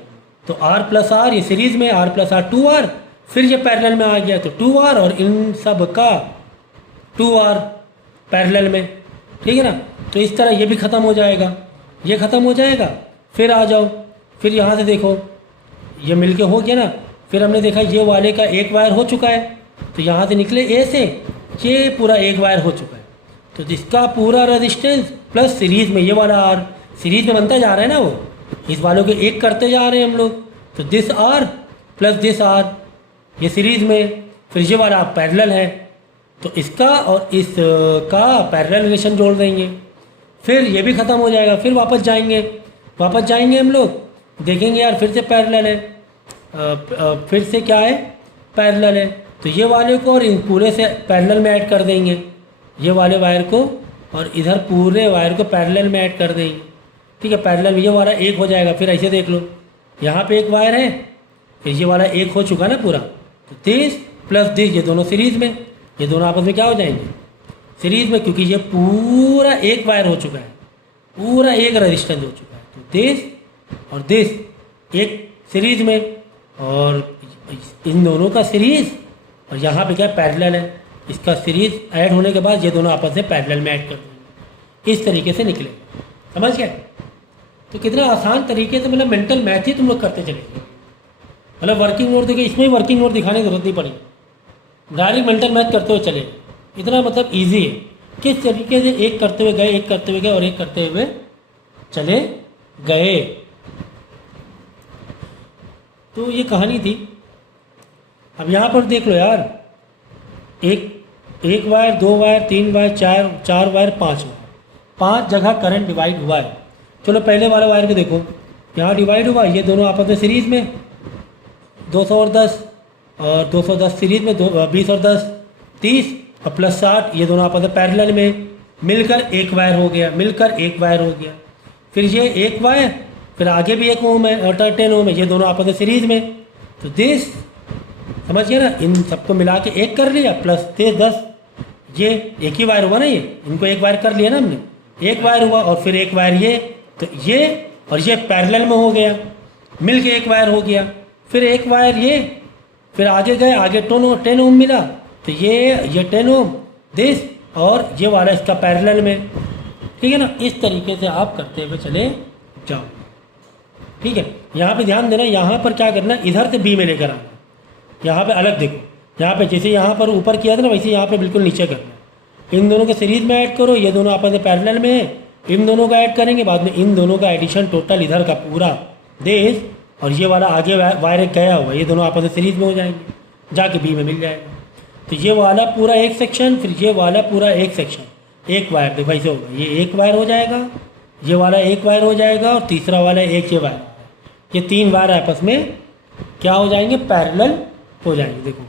तो R प्लस R, ये सीरीज में R प्लस R 2R, फिर ये पैरेलल में आ गया तो 2R और इन सब का 2R पैरेलल में, ठीक है ना। तो इस तरह ये भी ख़त्म हो जाएगा, ये ख़त्म हो जाएगा। फिर आ जाओ, फिर यहाँ से देखो ये मिलके हो गया ना, फिर हमने देखा ये वाले का एक वायर हो चुका है, तो यहाँ से निकले ए से ये पूरा एक वायर हो चुका है। तो जिसका पूरा रेजिस्टेंस प्लस सीरीज में ये वाला R, सीरीज में बनता जा रहा है ना, वो इस वालों को एक करते जा रहे हैं हम लोग, तो this R plus this R ये सीरीज में, फिर ये वाला पैरेलल है, तो इसका और इस का पैरेलल रिलेशन जोड़ देंगे, फिर ये भी ख़त्म हो जाएगा। फिर वापस जाएंगे हम लोग, देखेंगे यार फिर से पैरेलल है, फिर से क्या है, पैरेलल है, तो ये वाले को और इन पूरे से पैरेलल में ऐड कर देंगे, ये वाले वायर को और इधर पूरे वायर को पैरेलल में ऐड कर देंगे, ठीक है। पैरेलल में ये वाला एक हो जाएगा। फिर ऐसे देख लो, यहाँ पे एक वायर है, फिर ये वाला एक हो चुका ना पूरा, तो दिस प्लस दिस ये दोनों सीरीज में, ये दोनों आपस में क्या हो जाएंगे, सीरीज में, क्योंकि ये पूरा एक वायर हो चुका है, पूरा एक रेजिस्टेंस हो चुका है। तो दिस और दिस एक सीरीज में, और इन दोनों का सीरीज, और यहाँ पे क्या पैरेलल है, इसका सीरीज ऐड होने के बाद ये दोनों आपस में पैरेलल में ऐड कर देंगे। इस तरीके से निकले, समझ गए। तो कितना आसान तरीके से, मतलब मेंटल मैथ ही तुम लोग करते चलेंगे, मतलब वर्किंग नोट देखिए, इसमें वर्किंग नोट दिखाने की जरूरत नहीं पड़ी, डायरेक्ट मेंटल मैथ करते हुए चले, इतना मतलब ईजी है। किस तरीके से एक करते हुए गए, एक करते हुए गए और एक करते हुए चले गए। तो ये कहानी थी। अब यहाँ पर देख लो यार, एक वायर, दो वायर, तीन वायर, चार वायर, पांच वायर, 5 जगह करंट डिवाइड हुआ है। चलो पहले वाले वायर को देखो, यहाँ डिवाइड हुआ, ये दोनों आपस में सीरीज में 200 और 10 और 210 सीरीज में 20 और 10 30 और प्लस 60 ये दोनों आपस में पैरेलल में, मिलकर एक वायर हो गया, फिर ये एक वायर, फिर आगे भी एक ओम है और 10 ओम है, ये दोनों आपस में सीरीज में, तो दिस समझ गया ना, इन सबको मिला के एक कर लिया, प्लस 10 ये एक ही वायर हुआ ना, ये इनको एक वायर कर लिया ना हमने, एक वायर हुआ और फिर एक वायर ये, तो ये और ये पैरेलल में हो गया, मिल के एक वायर हो गया, फिर एक वायर ये, फिर आगे गए, आगे 10 ओम मिला, तो ये 10 ओम दिस और ये वाला इसका पैरेलल में, ठीक है ना। इस तरीके से आप करते हुए चले जाओ, ठीक है। यहाँ पे ध्यान देना, यहाँ पर क्या करना, इधर से बी में लेकर आना, यहाँ पे अलग देखो, यहाँ पे जैसे यहाँ पर ऊपर किया था ना, वैसे यहाँ पे बिल्कुल नीचे करना। इन दोनों को सीरीज में ऐड करो, ये दोनों आपस में पैरेलल में है, इन दोनों का ऐड करेंगे, बाद में इन दोनों का एडिशन टोटल इधर का पूरा देश, और ये वाला आगे वायर गया हुआ, ये दोनों आपस में सीरीज में हो जाएंगे, जाके बी में मिल जाएगा। तो ये वाला पूरा एक सेक्शन, फिर ये वाला पूरा एक सेक्शन, एक वायर देखो ऐसे होगा, ये एक वायर हो जाएगा, ये वाला एक वायर हो जाएगा, और तीसरा वाला एक ये वायर, ये 3 वायर आपस में क्या हो जाएंगे, पैरेलल हो जाएंगे। देखो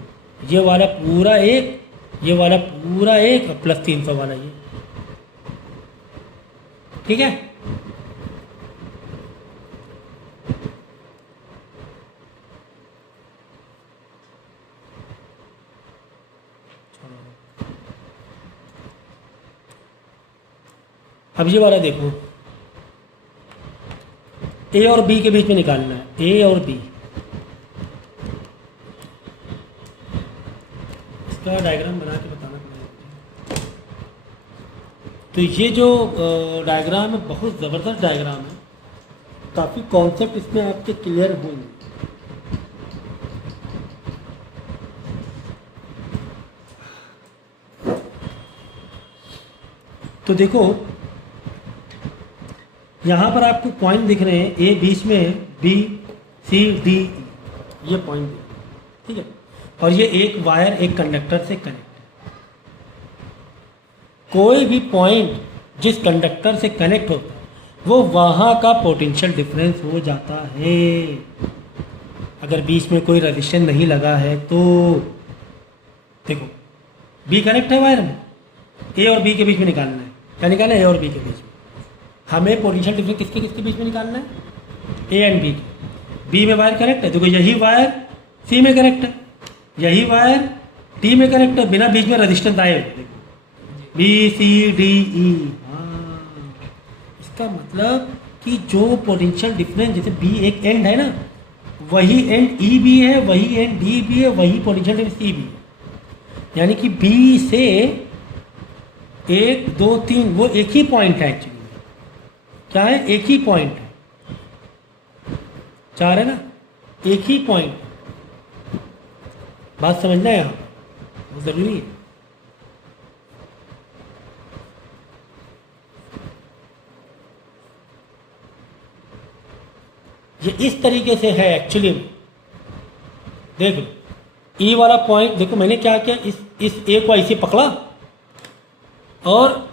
ये वाला पूरा एक, ये वाला पूरा एक, प्लस 300 वाला ये, ठीक है। अब ये वाला देखो, ए और बी के बीच में निकालना है, ए और बी, इसका डायग्राम बना के बताना पड़ेगा। तो ये जो डायग्राम है बहुत ज़बरदस्त डायग्राम है, काफ़ी कॉन्सेप्ट इसमें आपके क्लियर होंगे। तो देखो यहाँ पर आपको पॉइंट दिख रहे हैं, ए बीच में है, बी सी डी ये पॉइंट, ठीक है। और ये एक वायर एक कंडक्टर से कनेक्ट है। कोई भी पॉइंट जिस कंडक्टर से कनेक्ट होता है वो वहाँ का पोटेंशियल डिफरेंस हो जाता है। अगर बीच में कोई रजिस्टेंस नहीं लगा है तो देखो बी कनेक्ट है वायर में, ए और बी के बीच में निकालना है। क्या निकालना है? ए और बी के बीच में। हमें पोटेंशियल डिफरेंस किसके किसके बीच में निकालना है? ए एंड बी के। बी में वायर कनेक्ट है, देखो यही वायर सी में कनेक्ट है, यही वायर डी में कनेक्ट है, बिना बीच में रजिस्टेंस आए हुए। देखो बी सी डी ई। हाँ, इसका मतलब कि जो पोटेंशियल डिफरेंस, जैसे बी एक एंड है ना, वही एंड ई भी है, वही एंड डी भी है, वही पोटेंशियल डिफरेंस ई भी है। यानी कि बी से 1 2 3 वो एक ही पॉइंट है एक्चुअली। क्या है? एक ही पॉइंट है। 4 है ना, एक ही पॉइंट। बात समझना है यहाँ वो जरूरी है। ये इस तरीके से है एक्चुअली। देखो ई वाला पॉइंट, देखो मैंने क्या किया, इस ए को ऐसे पकड़ा और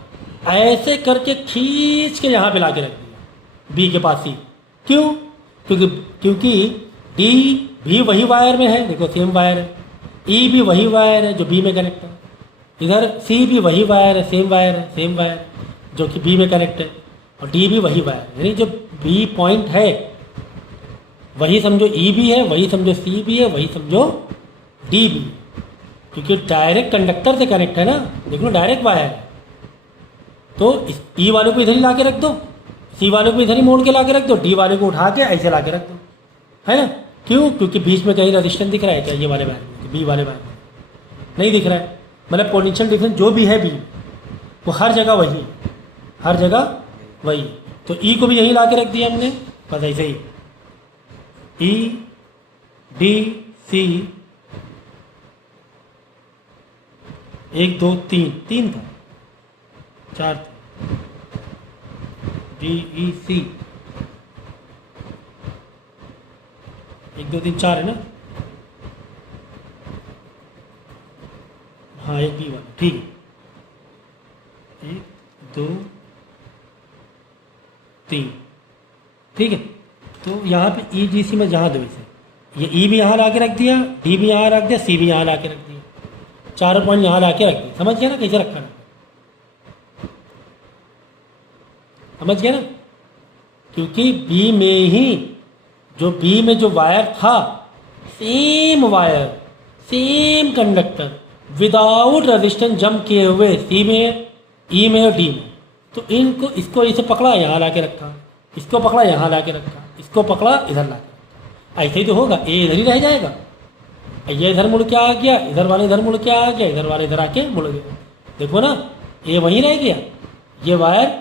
ऐसे करके खींच के यहाँ पे ला के रख दिया बी के पास ही। क्यों? क्योंकि डी भी वही वायर में है, देखो सेम वायर है, ई भी वही वायर है जो बी में कनेक्ट है, इधर सी भी वही वायर है, सेम वायर है, सेम वायर जो कि बी में कनेक्ट है, और डी भी वही वायर है। यानी जो बी पॉइंट है वही समझो ई भी है, वही समझो सी भी है, वही समझो डी भी है, क्योंकि डायरेक्ट कंडक्टर से कनेक्ट है ना। देख लो डायरेक्ट वायर है, तो इस ई वाले को इधर ही ला के रख दो, सी वाले को इधर ही मोड़ के ला के रख दो, डी वाले को उठा के ऐसे ला के रख दो, है ना। क्यों? क्योंकि बीच में कहीं रजिस्टेंस दिख रहा है क्या? ये वाले वायर में, बी वाले वायर में नहीं दिख रहा है। मतलब पोटेंशियल डिफरेंस जो भी है बी, वो हर जगह वही, हर जगह वही। तो ई को भी यहीं ला के रख दिया हमने, बस ऐसे ही। ई डी सी 1 2 3 था, 4 था, डी ई सी 1 2 3 4 है ना। हाँ, एक बी वाला, ठीक है, 1 2 3, ठीक है। तो यहाँ पे ई डी सी में जहाँ दो इसे, ये ई भी यहाँ ला के रख दिया, डी भी यहाँ रख दिया, सी भी यहाँ ला के रख दिया, चारों पॉइंट यहाँ ला के रख दिया। समझ गया ना कैसे रखा है? समझ गया ना? क्योंकि बी में ही बी में जो वायर था, same wire, same conductor, without resistance jump किए हुए सी में, ई में और डी में। तो इनको, इसको इसे पकड़ा यहाँ ला के रखा, इसको पकड़ा यहाँ ला के रखा, इसको पकड़ा इधर ला के। ऐसे ही तो होगा, ए इधर ही रह जाएगा, ये इधर मुड़ के आ गया, इधर वाले इधर मुड़ के आ गया, इधर वाले इधर आके मुड़ गया। देखो ना, ये वहीं रह गया। ये वायर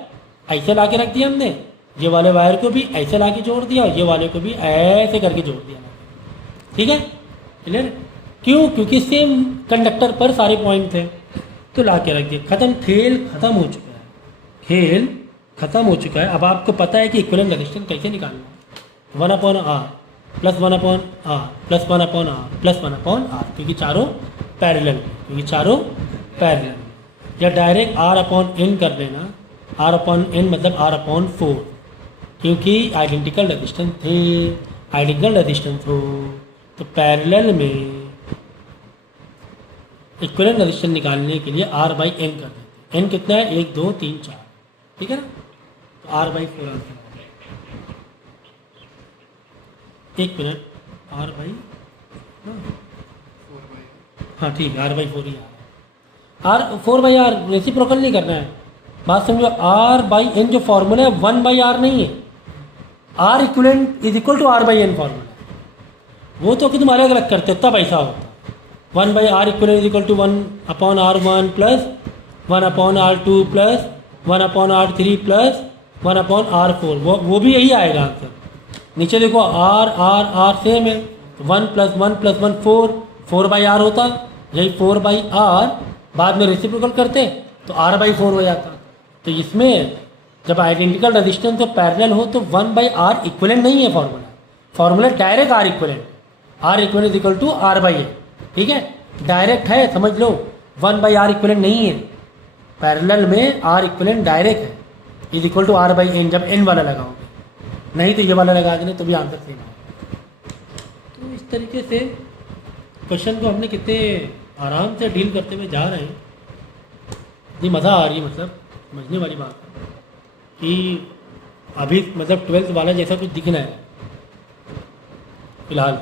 ऐसे ला के रख दिया हमने, ये वाले वायर को भी ऐसे ला के जोड़ दिया, ये वाले को भी ऐसे करके जोड़ दिया। ठीक है, क्लियर? क्यों? क्योंकि सेम कंडक्टर पर सारे पॉइंट थे, तो ला के रख दिया। खत्म, खेल खत्म हो चुका है, खेल खत्म हो चुका है। अब आपको पता है कि इक्विवेलेंट रेजिस्टेंस कैसे निकालना है। 1/r plus 1/r plus 1/r plus 1/r, क्योंकि चारों पैरेलल, या डायरेक्ट r/n कर देना। r/n मतलब r/4, क्योंकि आइडेंटिकल रेजिस्टेंस थे। आइडेंटिकल रेजिस्टेंस हो तो पैरेलल में इक्विवेलेंट रेजिस्टेंस निकालने के लिए r/n कर देते हैं। n कितना है? 1 2 3 4, ठीक है ना। तो r/4 आंसर। एक मिनट, हाँ ठीक है, r/4 ही आ रहा है। 4/r रेसिप्रोकल नहीं करना है, बात समझो। r/n जो फॉर्मूला है 1/r नहीं है, r equivalent is equal to r/n formula, वो तो कि तुम अलग अलग करते तब ऐसा होता। 1/r equivalent is equal to 1/r1 plus 1/r2 plus 1/r3 plus 1/r4, वो भी यही आएगा आंसर। नीचे देखो r सेम है, 1 + 1 + 1 4/r होता, यही 4/r बाद में रेसिप्रोकल करते तो r/4 हो जाता। तो इसमें जब आइडेंटिकल रेजिस्टेंस तो पैरेलल हो तो 1/r इक्विवेलेंट नहीं है formula direct r equivalent is equal to r/n, ठीक है, डायरेक्ट है, समझ लो। 1/r इक्विवेलेंट नहीं है, पैरेलल में आर इक्वलेंट डायरेक्ट है is equal to R by N, जब एन वाला लगाओगे, नहीं तो ये वाला लगा देंगे तो भी आंसर सेम आएगा। तो इस तरीके से क्वेश्चन को हमने कितने आराम से डील करते हुए जा रहे हैं, इतनी मज़ा आ रही है, मतलब समझने वाली बात है कि अभी मतलब 12th वाला जैसा कुछ दिख रहा है फिलहाल।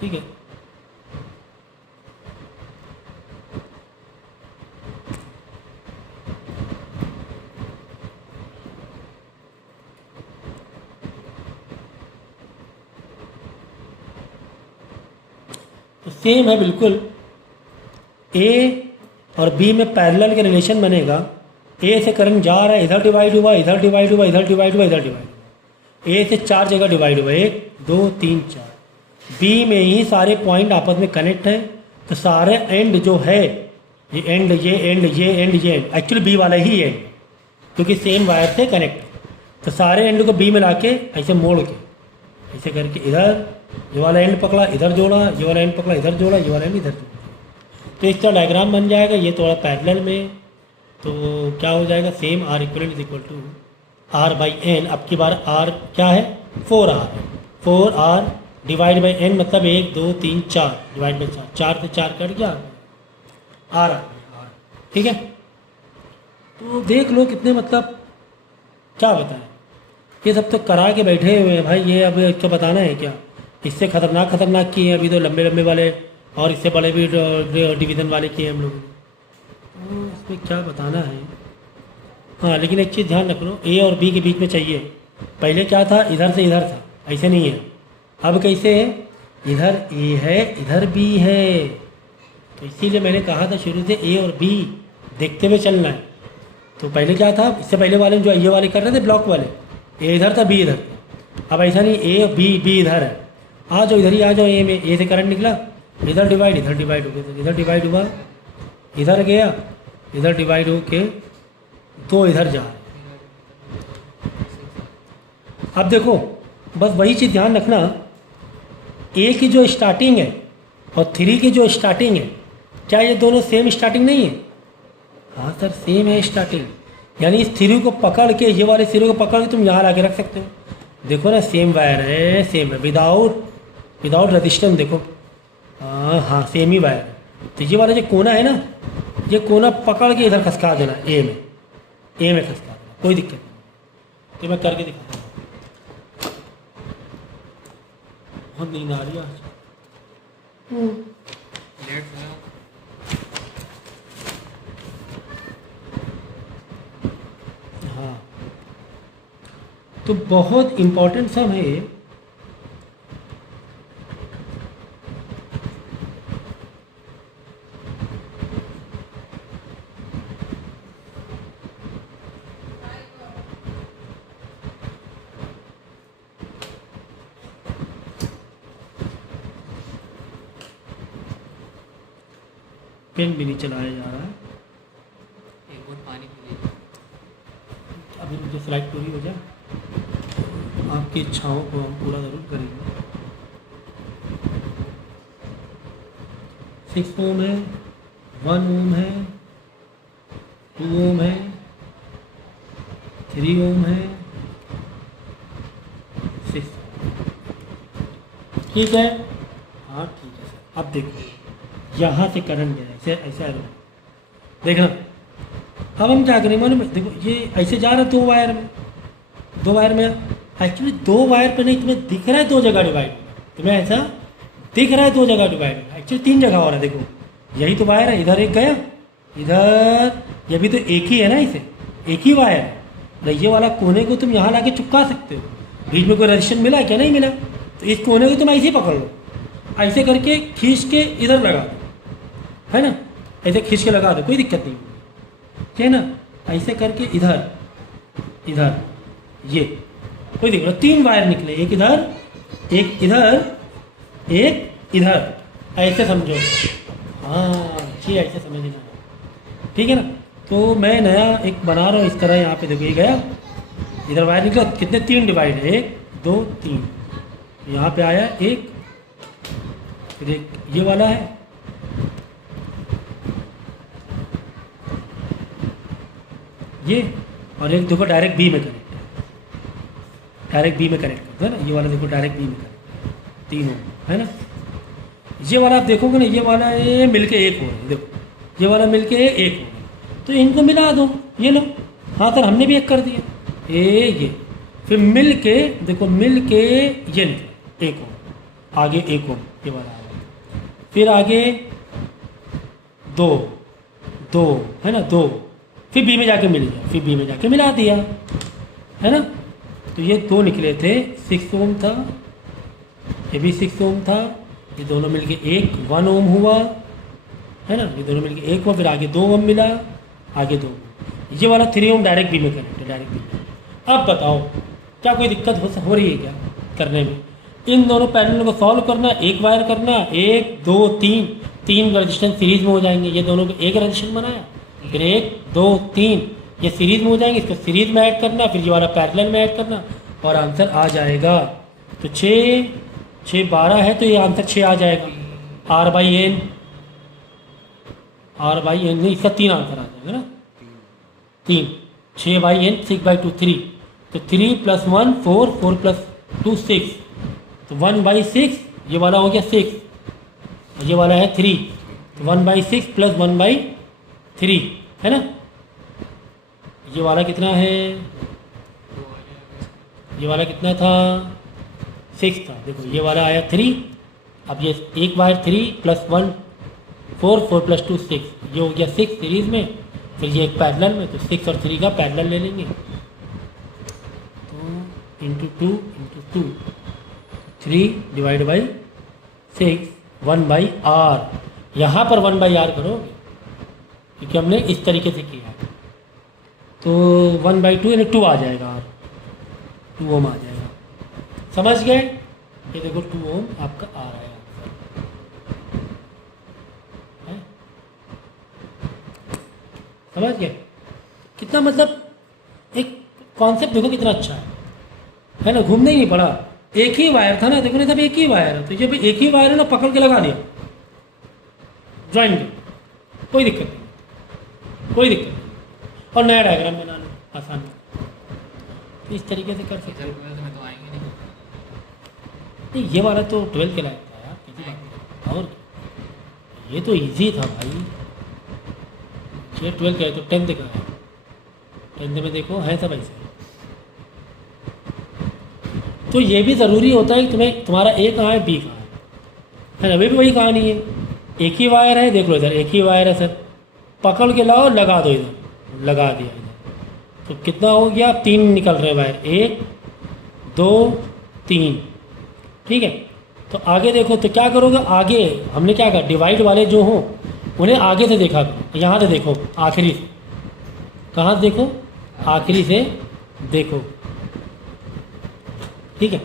ठीक है, तो सेम है बिल्कुल। ए और बी में पैरेलल के रिलेशन बनेगा। ए से करंट जा रहा है, इधर डिवाइड हुआ, इधर डिवाइड हुआ, इधर डिवाइड हुआ, इधर डिवाइड हुआ। ए से 4 जगह डिवाइड हुआ, 1 2 3 4। बी में ही सारे पॉइंट आपस में कनेक्ट हैं, तो सारे एंड जो है, ये एंड ये एंड ये एंड ये एंड, एक्चुअली बी वाला ही एंड, क्योंकि सेम वायर से कनेक्ट। तो सारे एंड को बी में ला के ऐसे मोड़ के ऐसे करके इधर ये वाला एंड पकड़ा, इधर जोड़ा, ये वाला एंड पकड़ा, इधर जोड़ा, ये वाला एंड इधर जोड़ा। तो इस तरह डायग्राम बन जाएगा। ये थोड़ा पैरेलल में, तो क्या हो जाएगा, same R equivalent is equal to R by N. अब की बार आर क्या है, 4R, 4R divide by N, मतलब 1 2 3 4 डिवाइड बाई 4, 4 से 4 कट गया, आर। ठीक है, तो देख लो कितने, मतलब क्या बताएं, ये सब तो करा के बैठे हुए हैं भाई। ये अब इसको बताना है क्या, इससे खतरनाक किए हैं अभी तो, लंबे लंबे वाले, और इससे बड़े भी डिवीज़न वाले किए हम लोगों ने। तो इसमें क्या बताना है। हाँ, लेकिन एक चीज़ ध्यान रख लो, ए और बी के बीच में चाहिए। पहले क्या था, इधर से इधर था, ऐसे नहीं है। अब कैसे है, इधर ए है, इधर बी है। तो इसीलिए मैंने कहा था शुरू से ए और बी देखते हुए चलना है। तो पहले क्या था, इससे पहले वाले जो ये वाले कर रहे थे ब्लॉक वाले, ए इधर था, बी इधर था। अब ऐसा नहीं, ए और बी इधर है, आ जाओ इधर ही आ जाओ। ए में ए से करंट निकला, इधर डिवाइड हो गया, इधर डिवाइड हुआ, इधर गया, इधर डिवाइड हो के दो इधर जा रहे। अब देखो बस वही चीज़ ध्यान रखना, ए की जो स्टार्टिंग है और 3 की जो स्टार्टिंग है, क्या ये दोनों सेम स्टार्टिंग नहीं है? हाँ सर, सेम है स्टार्टिंग। यानी इस 3 को पकड़ के, ये वाले 3 को पकड़ के तुम यहाँ ला के रख सकते हो। देखो ना, सेम वायर है, सेम है, विदाउट रजिस्टेंस। देखो हाँ सेम ही वायर है। तो ये वाला जो कोना है ना, ये कोना पकड़ के इधर खसका देना, ए में खसका देना, कोई दिक्कत नहीं। तो मैं करके दिखाता हूँ। बहुत नींद आ रही है आज। हाँ, तो बहुत इम्पोर्टेंट सब है ये। पेन भी नहीं चलाया जा रहा है। एक और पानी पी लीजिए। अभी मुझे स्लाइड पूरी हो जाए, आपकी इच्छाओं को हम पूरा ज़रूर करेंगे। 6 ओम है, 1 ओम है, 2 ओम है, 3 ओम है, 6। ठीक है, हाँ ठीक है सर। अब देखो यहाँ से करंट गया, ऐसे ऐसा है, देखना। अब हम क्या करेंगे मालूम है, देखो ये ऐसे जा रहा है 2 वायर में। एक्चुअली 2 वायर पे नहीं, तुम्हें दिख रहा है 2 जगह डिवाइड, तुम्हें ऐसा दिख रहा है 2 जगह डिवाइड, एक्चुअली 3 जगह हो रहा है। देखो यही तो वायर है, इधर एक गया, इधर, ये भी तो एक ही है ना, इसे एक ही वायर है। ये वाला कोने को तुम यहाँ ला के चिपका सकते हो, बीच में कोई रजिस्टेंस मिला क्या, नहीं मिला, तो इस कोने को तुम ऐसे ही पकड़ लो, ऐसे करके खींच के इधर लगा दो, है ना, ऐसे खींच के लगा दो, कोई दिक्कत नहीं, ठीक है ना। ऐसे करके इधर ये कोई दिक्कत नहीं, 3 वायर निकले, एक इधर, एक इधर, ऐसे समझो। हाँ जी, ऐसे समझना, ठीक है ना। तो मैं नया एक बना रहा हूँ इस तरह, यहाँ पे देखो ये गया, इधर वायर निकला, कितने 3 डिवाइड है, 1 2 3, यहाँ पे आया 1 फिर एक ये वाला है, ये, और एक देखो डायरेक्ट बी में कनेक्ट है, डायरेक्ट बी में कनेक्ट करते हैं ना, ये वाला देखो डायरेक्ट बी में कनेक्ट, 3 ओम है ना। ये वाला आप देखोगे ना, ये वाला ये मिलके एक हो रहा है, देखो ये वाला मिलके एक हो रहा है, तो इनको मिला दो, ये लो। हाँ सर हमने भी एक कर दिया, ये फिर मिल के देखो, मिल के ये निकला एक ओम, आगे एक ओम ये वाला आ गया, फिर आगे 2 2 है ना, 2, फिर बी में जाके मिल गया, फिर बी में जाके मिला दिया, है ना। तो ये 2 निकले थे, 6 ओम था, ये भी 6 ओम था, ये दोनों मिलके 1 ओम हुआ, है ना, ये दोनों मिलके 1 हुआ, फिर आगे 2 ओम मिला, आगे 2 ओम। ये वाला 3 ओम डायरेक्ट बी में कनेक्ट है, डायरेक्ट बी में। अब बताओ क्या कोई दिक्कत हो रही है क्या करने में? इन दोनों पैरेलल को सॉल्व करना, एक वायर करना, 1 2 3 रजिस्टेंस सीरीज में हो जाएंगे, ये दोनों को एक रजिस्टेंस बनाया, फिर 1 2 3 ये सीरीज में हो जाएंगे, इसको सीरीज में ऐड करना, फिर ये वाला पैरेलल में ऐड करना, और आंसर आ जाएगा। तो 6 6 12 है, तो ये आंसर 6 आ जाएगा, R/N नहीं, इसका 3 आंसर आ जाएगा ना, 3 6/N 6/2 3, तो 3 + 1 4 4 + 2 6, तो 1/6 ये वाला हो गया 6, ये वाला है 3, तो 1/6 + 1/3 है ना। ये वाला कितना है, ये वाला कितना था, 6 था, देखो ये वाला आया 3, अब ये एक वायर 3 + 1 4 4 + 2 6, ये हो गया 6 सीरीज में, फिर ये एक पैरेलल में, तो 6 और 3 का पैरेलल ले लेंगे, तो × 2 × 2 3 / 6 1/R, यहाँ पर 1/R करोगे क्योंकि हमने इस तरीके से किया है, तो 1/2 यानी 2 आ जाएगा, R 2 ओम आ जाएगा, समझ गए। ये देखो 2 ओम आपका आ रहा है आंसर, समझ गए कितना, मतलब एक कॉन्सेप्ट देखो कितना अच्छा है ना, घूमने ही नहीं पड़ा, एक ही वायर था ना, देखो ना सब एक ही वायर है, तो जब एक ही वायर है ना, पकड़ के लगा दिया ड्राइंग में, कोई दिक्कत नहीं, कोई दिक्कत नहीं, और नया डायग्राम बना लो आसान है, तो इस तरीके से कर सकते हो। में तो आएंगे नहीं। नहीं ये वाला तो 12 के लायक था यार, किसी बात नहीं। और ये तो इजी था भाई, ये 12 का है तो 10th का है, 10th में देखो है सब ऐसे। तो ये भी ज़रूरी होता है कि तुम्हारा ए कहाँ है, बी कहाँ है ना, अभी भी वही कहानी है, एक ही वायर है, देख लो इधर एक ही वायर है सर, पकड़ के लाओ लगा दो, इधर लगा दिया इधर, तो कितना हो गया, 3 निकल रहे वायर, 1 2 3, ठीक है। तो आगे देखो, तो क्या करोगे, आगे हमने क्या कहा, डिवाइड वाले जो हों उन्हें आगे से देखा करो, यहाँ से देखो, आखिरी से, कहाँ से देखो, आखिरी से देखो, ठीक है।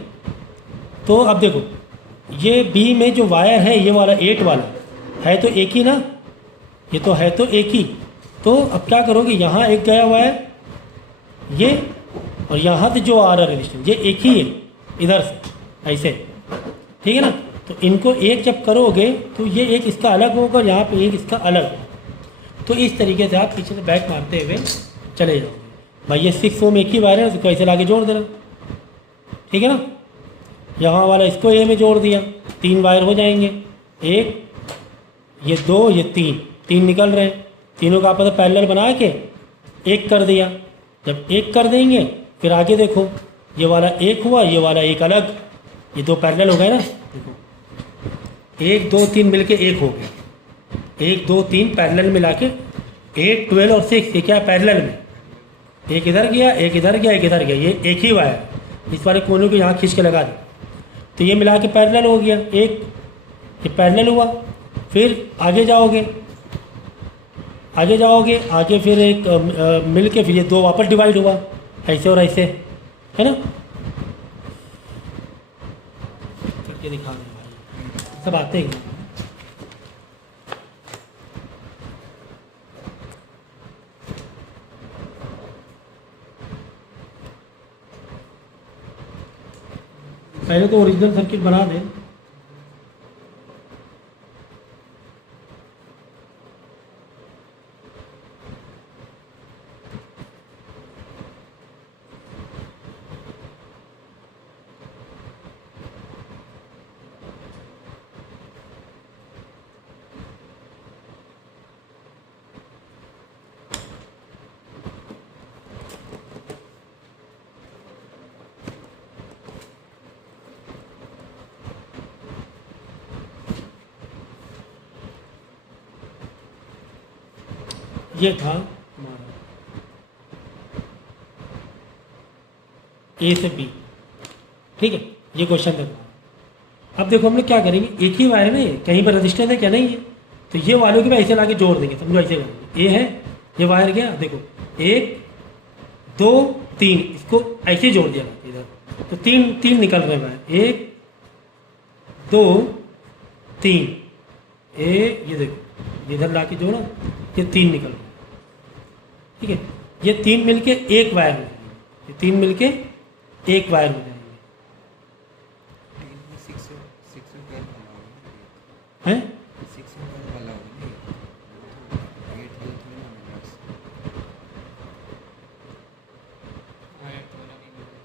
तो अब देखो ये बी में जो वायर है, ये वाला 8 वाला है तो एक ही ना, ये तो है तो एक ही, तो अब क्या करोगे, यहाँ एक गया वायर ये, और यहाँ से जो आ रहा रेजिस्टेंस ये एक ही है इधर से ऐसे, ठीक है ना। तो इनको एक जब करोगे तो ये एक इसका अलग होगा, यहाँ पे एक इसका अलग होगा, तो इस तरीके से आप पीछे से बैक मारते हुए चले जाओगे। भाई ये 6 ओम एक ही वायर है, तो ऐसे लाके जोड़ देना, ठीक है ना। यहाँ वाला इसको ए में जोड़ दिया, 3 वायर हो जाएंगे, 1 ये 2 ये 3 निकल रहे हैं, तीनों का आपस में पैरेलल बना के एक कर दिया। जब एक कर देंगे फिर आगे देखो, ये वाला एक हुआ, ये वाला एक अलग, ये 2 पैरेलल हो गए ना, देखो 1 2 3 मिलके एक हो गया, 1 2 3 पैरेलल मिला के 8 12 और 6 ये क्या पैरेलल में, एक इधर गया एक इधर गया एक इधर गया, ये एक ही वायर, इस वाले कोने को यहाँ खींच के लगा दिया, तो ये मिला के पैरेलल हो गया, एक ये पैरेलल हुआ। फिर आगे जाओगे आगे फिर एक मिल के फिर ये 2 वापस डिवाइड हुआ, ऐसे और ऐसे, है ना, करके दिखा दें भाई, सब आते हैं। पहले तो ओरिजिनल सर्किट बना दें, ये था हमारा ए से बी, ठीक है, ये क्वेश्चन था। अब देखो हम लोग क्या करेंगे, एक ही वायर में कहीं पर रजिस्टेंस है क्या, नहीं है, तो ये वालों की भी ऐसे लाके जोड़ देंगे, समझो ऐसे करेंगे। ए है, ये वायर गया, देखो 1 2 3, इसको ऐसे जोड़ दिया इधर, तो तीन निकल रहे हैं वायर, 1 2 3, ये देखो इधर लाके जोड़ा, ये 3 निकल रहे, ठीक है, ये 3 मिलके एक वायर में जाएंगे, ये 3 मिलके एक वायर में जाएंगे, हैं? वायर तो वाला नहीं मिलेगा,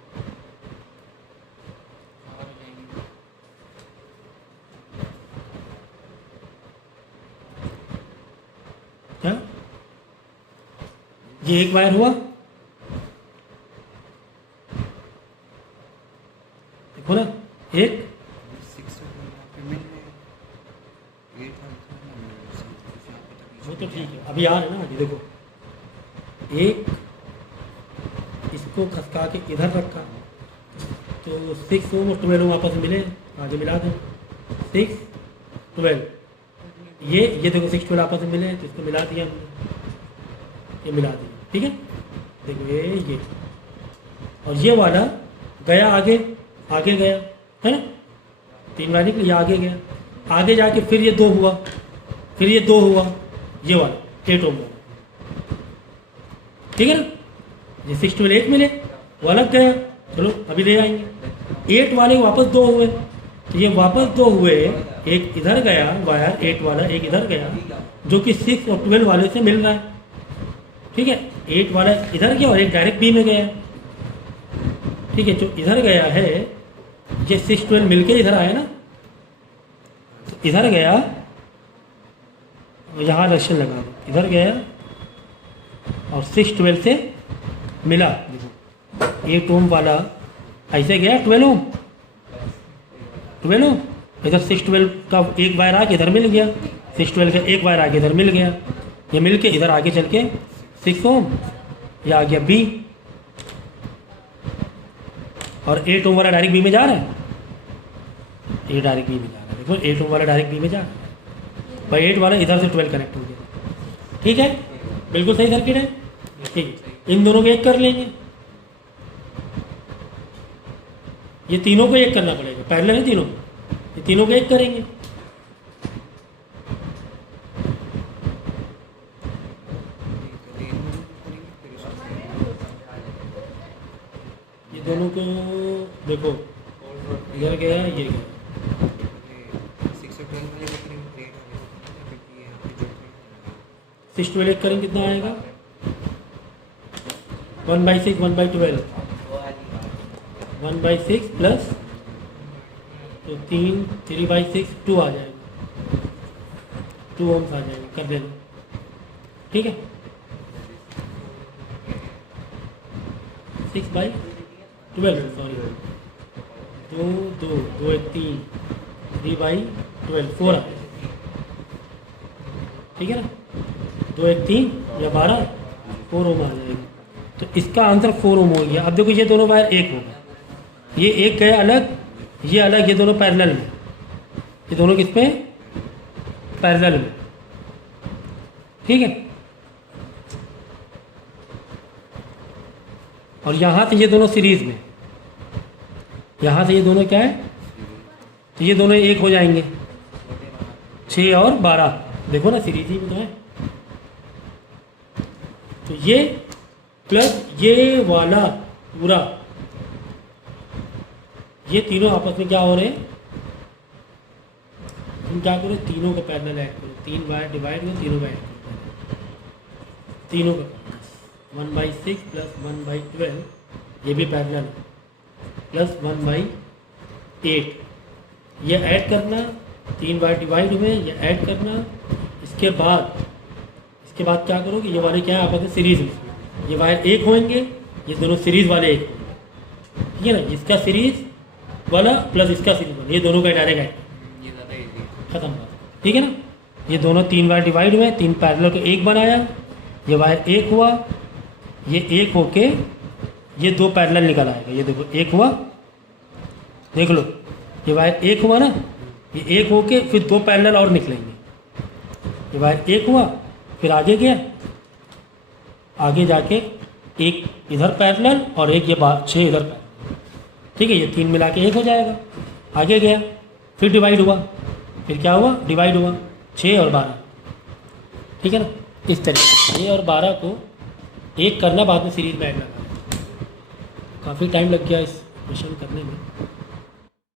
और हो जाएंगे। क्या ये एक वायर हुआ, देखो ना, एक वो तो ठीक है, अभी आ रहे ना, अभी देखो एक इसको खसका के इधर रखा, तो 6 ओम और 12 ओम आपस में मिले, आगे मिला दो, 6 12, ये देखो 6 12 आपस में मिले, तो इसको मिला दिया हमने, ये मिला दिया, ठीक है, देखो ये और ये वाला गया आगे, आगे गया है ना, 3 वायर निकली, ये आगे गया, आगे जाके फिर ये 2 हुआ, फिर ये 2 हुआ, ये वाला 8 ओम वाला, ठीक है ना, ये 6 12 8 मिले, वो अलग गया, चलो अभी ले आएंगे, 8 वाले वापस 2 हुए, तो ये वापस 2 हुए, एक इधर गया वायर 8 वाला, एक इधर गया, जो कि 6 और 12 वाले से मिल रहा है, ठीक है, 8 वाला इधर गया और एक डायरेक्ट बी में गया, ठीक है, जो इधर गया है ये 6 12 मिलके इधर आया ना, तो इधर गया, यहाँ रशियन लगा दो, इधर गया और 6 12 से मिला, देखो 8 ओम वाला ऐसे गया 12 ओम, इधर 6 12 का एक वायर आके इधर मिल गया, 6 12 का एक वायर आके इधर मिल गया, ये मिल के इधर आगे चल के 6 ओम, ये आ गया बी, और 8 ओम वाला डायरेक्ट बी में जा रहा है, ये डायरेक्ट बी में जा रहा है, देखो 8 ओम वाला डायरेक्ट बी में जा रहा है, भाई 8 वाला इधर से 12 कनेक्ट हो गया, ठीक है, बिल्कुल सही सर्किट है, ठीक है, इन दोनों को एक कर लेंगे, ये तीनों को एक करना पड़ेगा, पैरेलल है तीनों, ये तीनों को एक करेंगे, ये दोनों को देखो, इधर गया ये गया, 6 12 एक करेंगे कितना आएगा, 1/6 1/12, 1/6 प्लस, तो 3/6 2 आ जाएगा, 2 ओम्स आ जाएगा, कर देना, ठीक है, 6/12, सॉरी 2 2 2 1 3, 3/12 4 आ जाएगा, ठीक है ना, 2 1 3 या 12 4 ओम आ जाएगा, तो इसका आंसर 4 ओम हो गया। अब देखो ये दोनों वायर एक होगा, ये एक गया अलग, ये अलग, ये दोनों पैरेलल में, ये दोनों किस पे, पैरेलल में, ठीक है, और यहाँ से ये दोनों सीरीज में, यहाँ से ये दोनों क्या है, तो ये दोनों एक हो जाएंगे, 6 और 12, देखो ना सीरीज ही में तो है, तो ये प्लस ये वाला पूरा, ये तीनों आपस में क्या हो रहे हैं, तुम क्या करो, तीनों का पैरेलल ऐड करो, 3 वायर डिवाइड करो, तीनों का ऐड करो, तीनों का 1/6 प्लस 1/12, ये भी पैरेलल प्लस 1/8, ये ऐड करना, 3 वायर डिवाइड हुए, ये ऐड करना, इसके बाद क्या करोगे, ये वाले क्या है आपस में सीरीज में, ये वायर एक होंगे, ये दोनों सीरीज वाले एक होंगे, ठीक है ना, इसका सीरीज वाला प्लस इसका सीरीज वाला, ये दोनों का डायरेक्ट ऐड, ये ज़्यादा इजी है। खत्म बात, ठीक है ना, ये दोनों 3 वायर डिवाइड हुए, 3 पैरेलल को एक बनाया, ये वायर एक हुआ, ये एक होके ये दो पैरेलल निकल आएगा। ये देखो एक हुआ, देख लो ये वायर एक हुआ ना, ये एक होके फिर दो पैरेलल और निकलेंगे। ये वायर एक हुआ, फिर आगे गया, आगे जाके एक इधर पैरेलल और एक ये 6 इधर पैरेलल, ठीक है। ये 3 मिला के 1 हो जाएगा। आगे गया, फिर डिवाइड हुआ, फिर क्या हुआ, डिवाइड हुआ, 6 और 12, ठीक है ना। इस तरीके से 6 और 12 को एक करना, बाद में सीरीज में ऐड करना। काफ़ी टाइम लग गया इस क्वेश्चन करने में।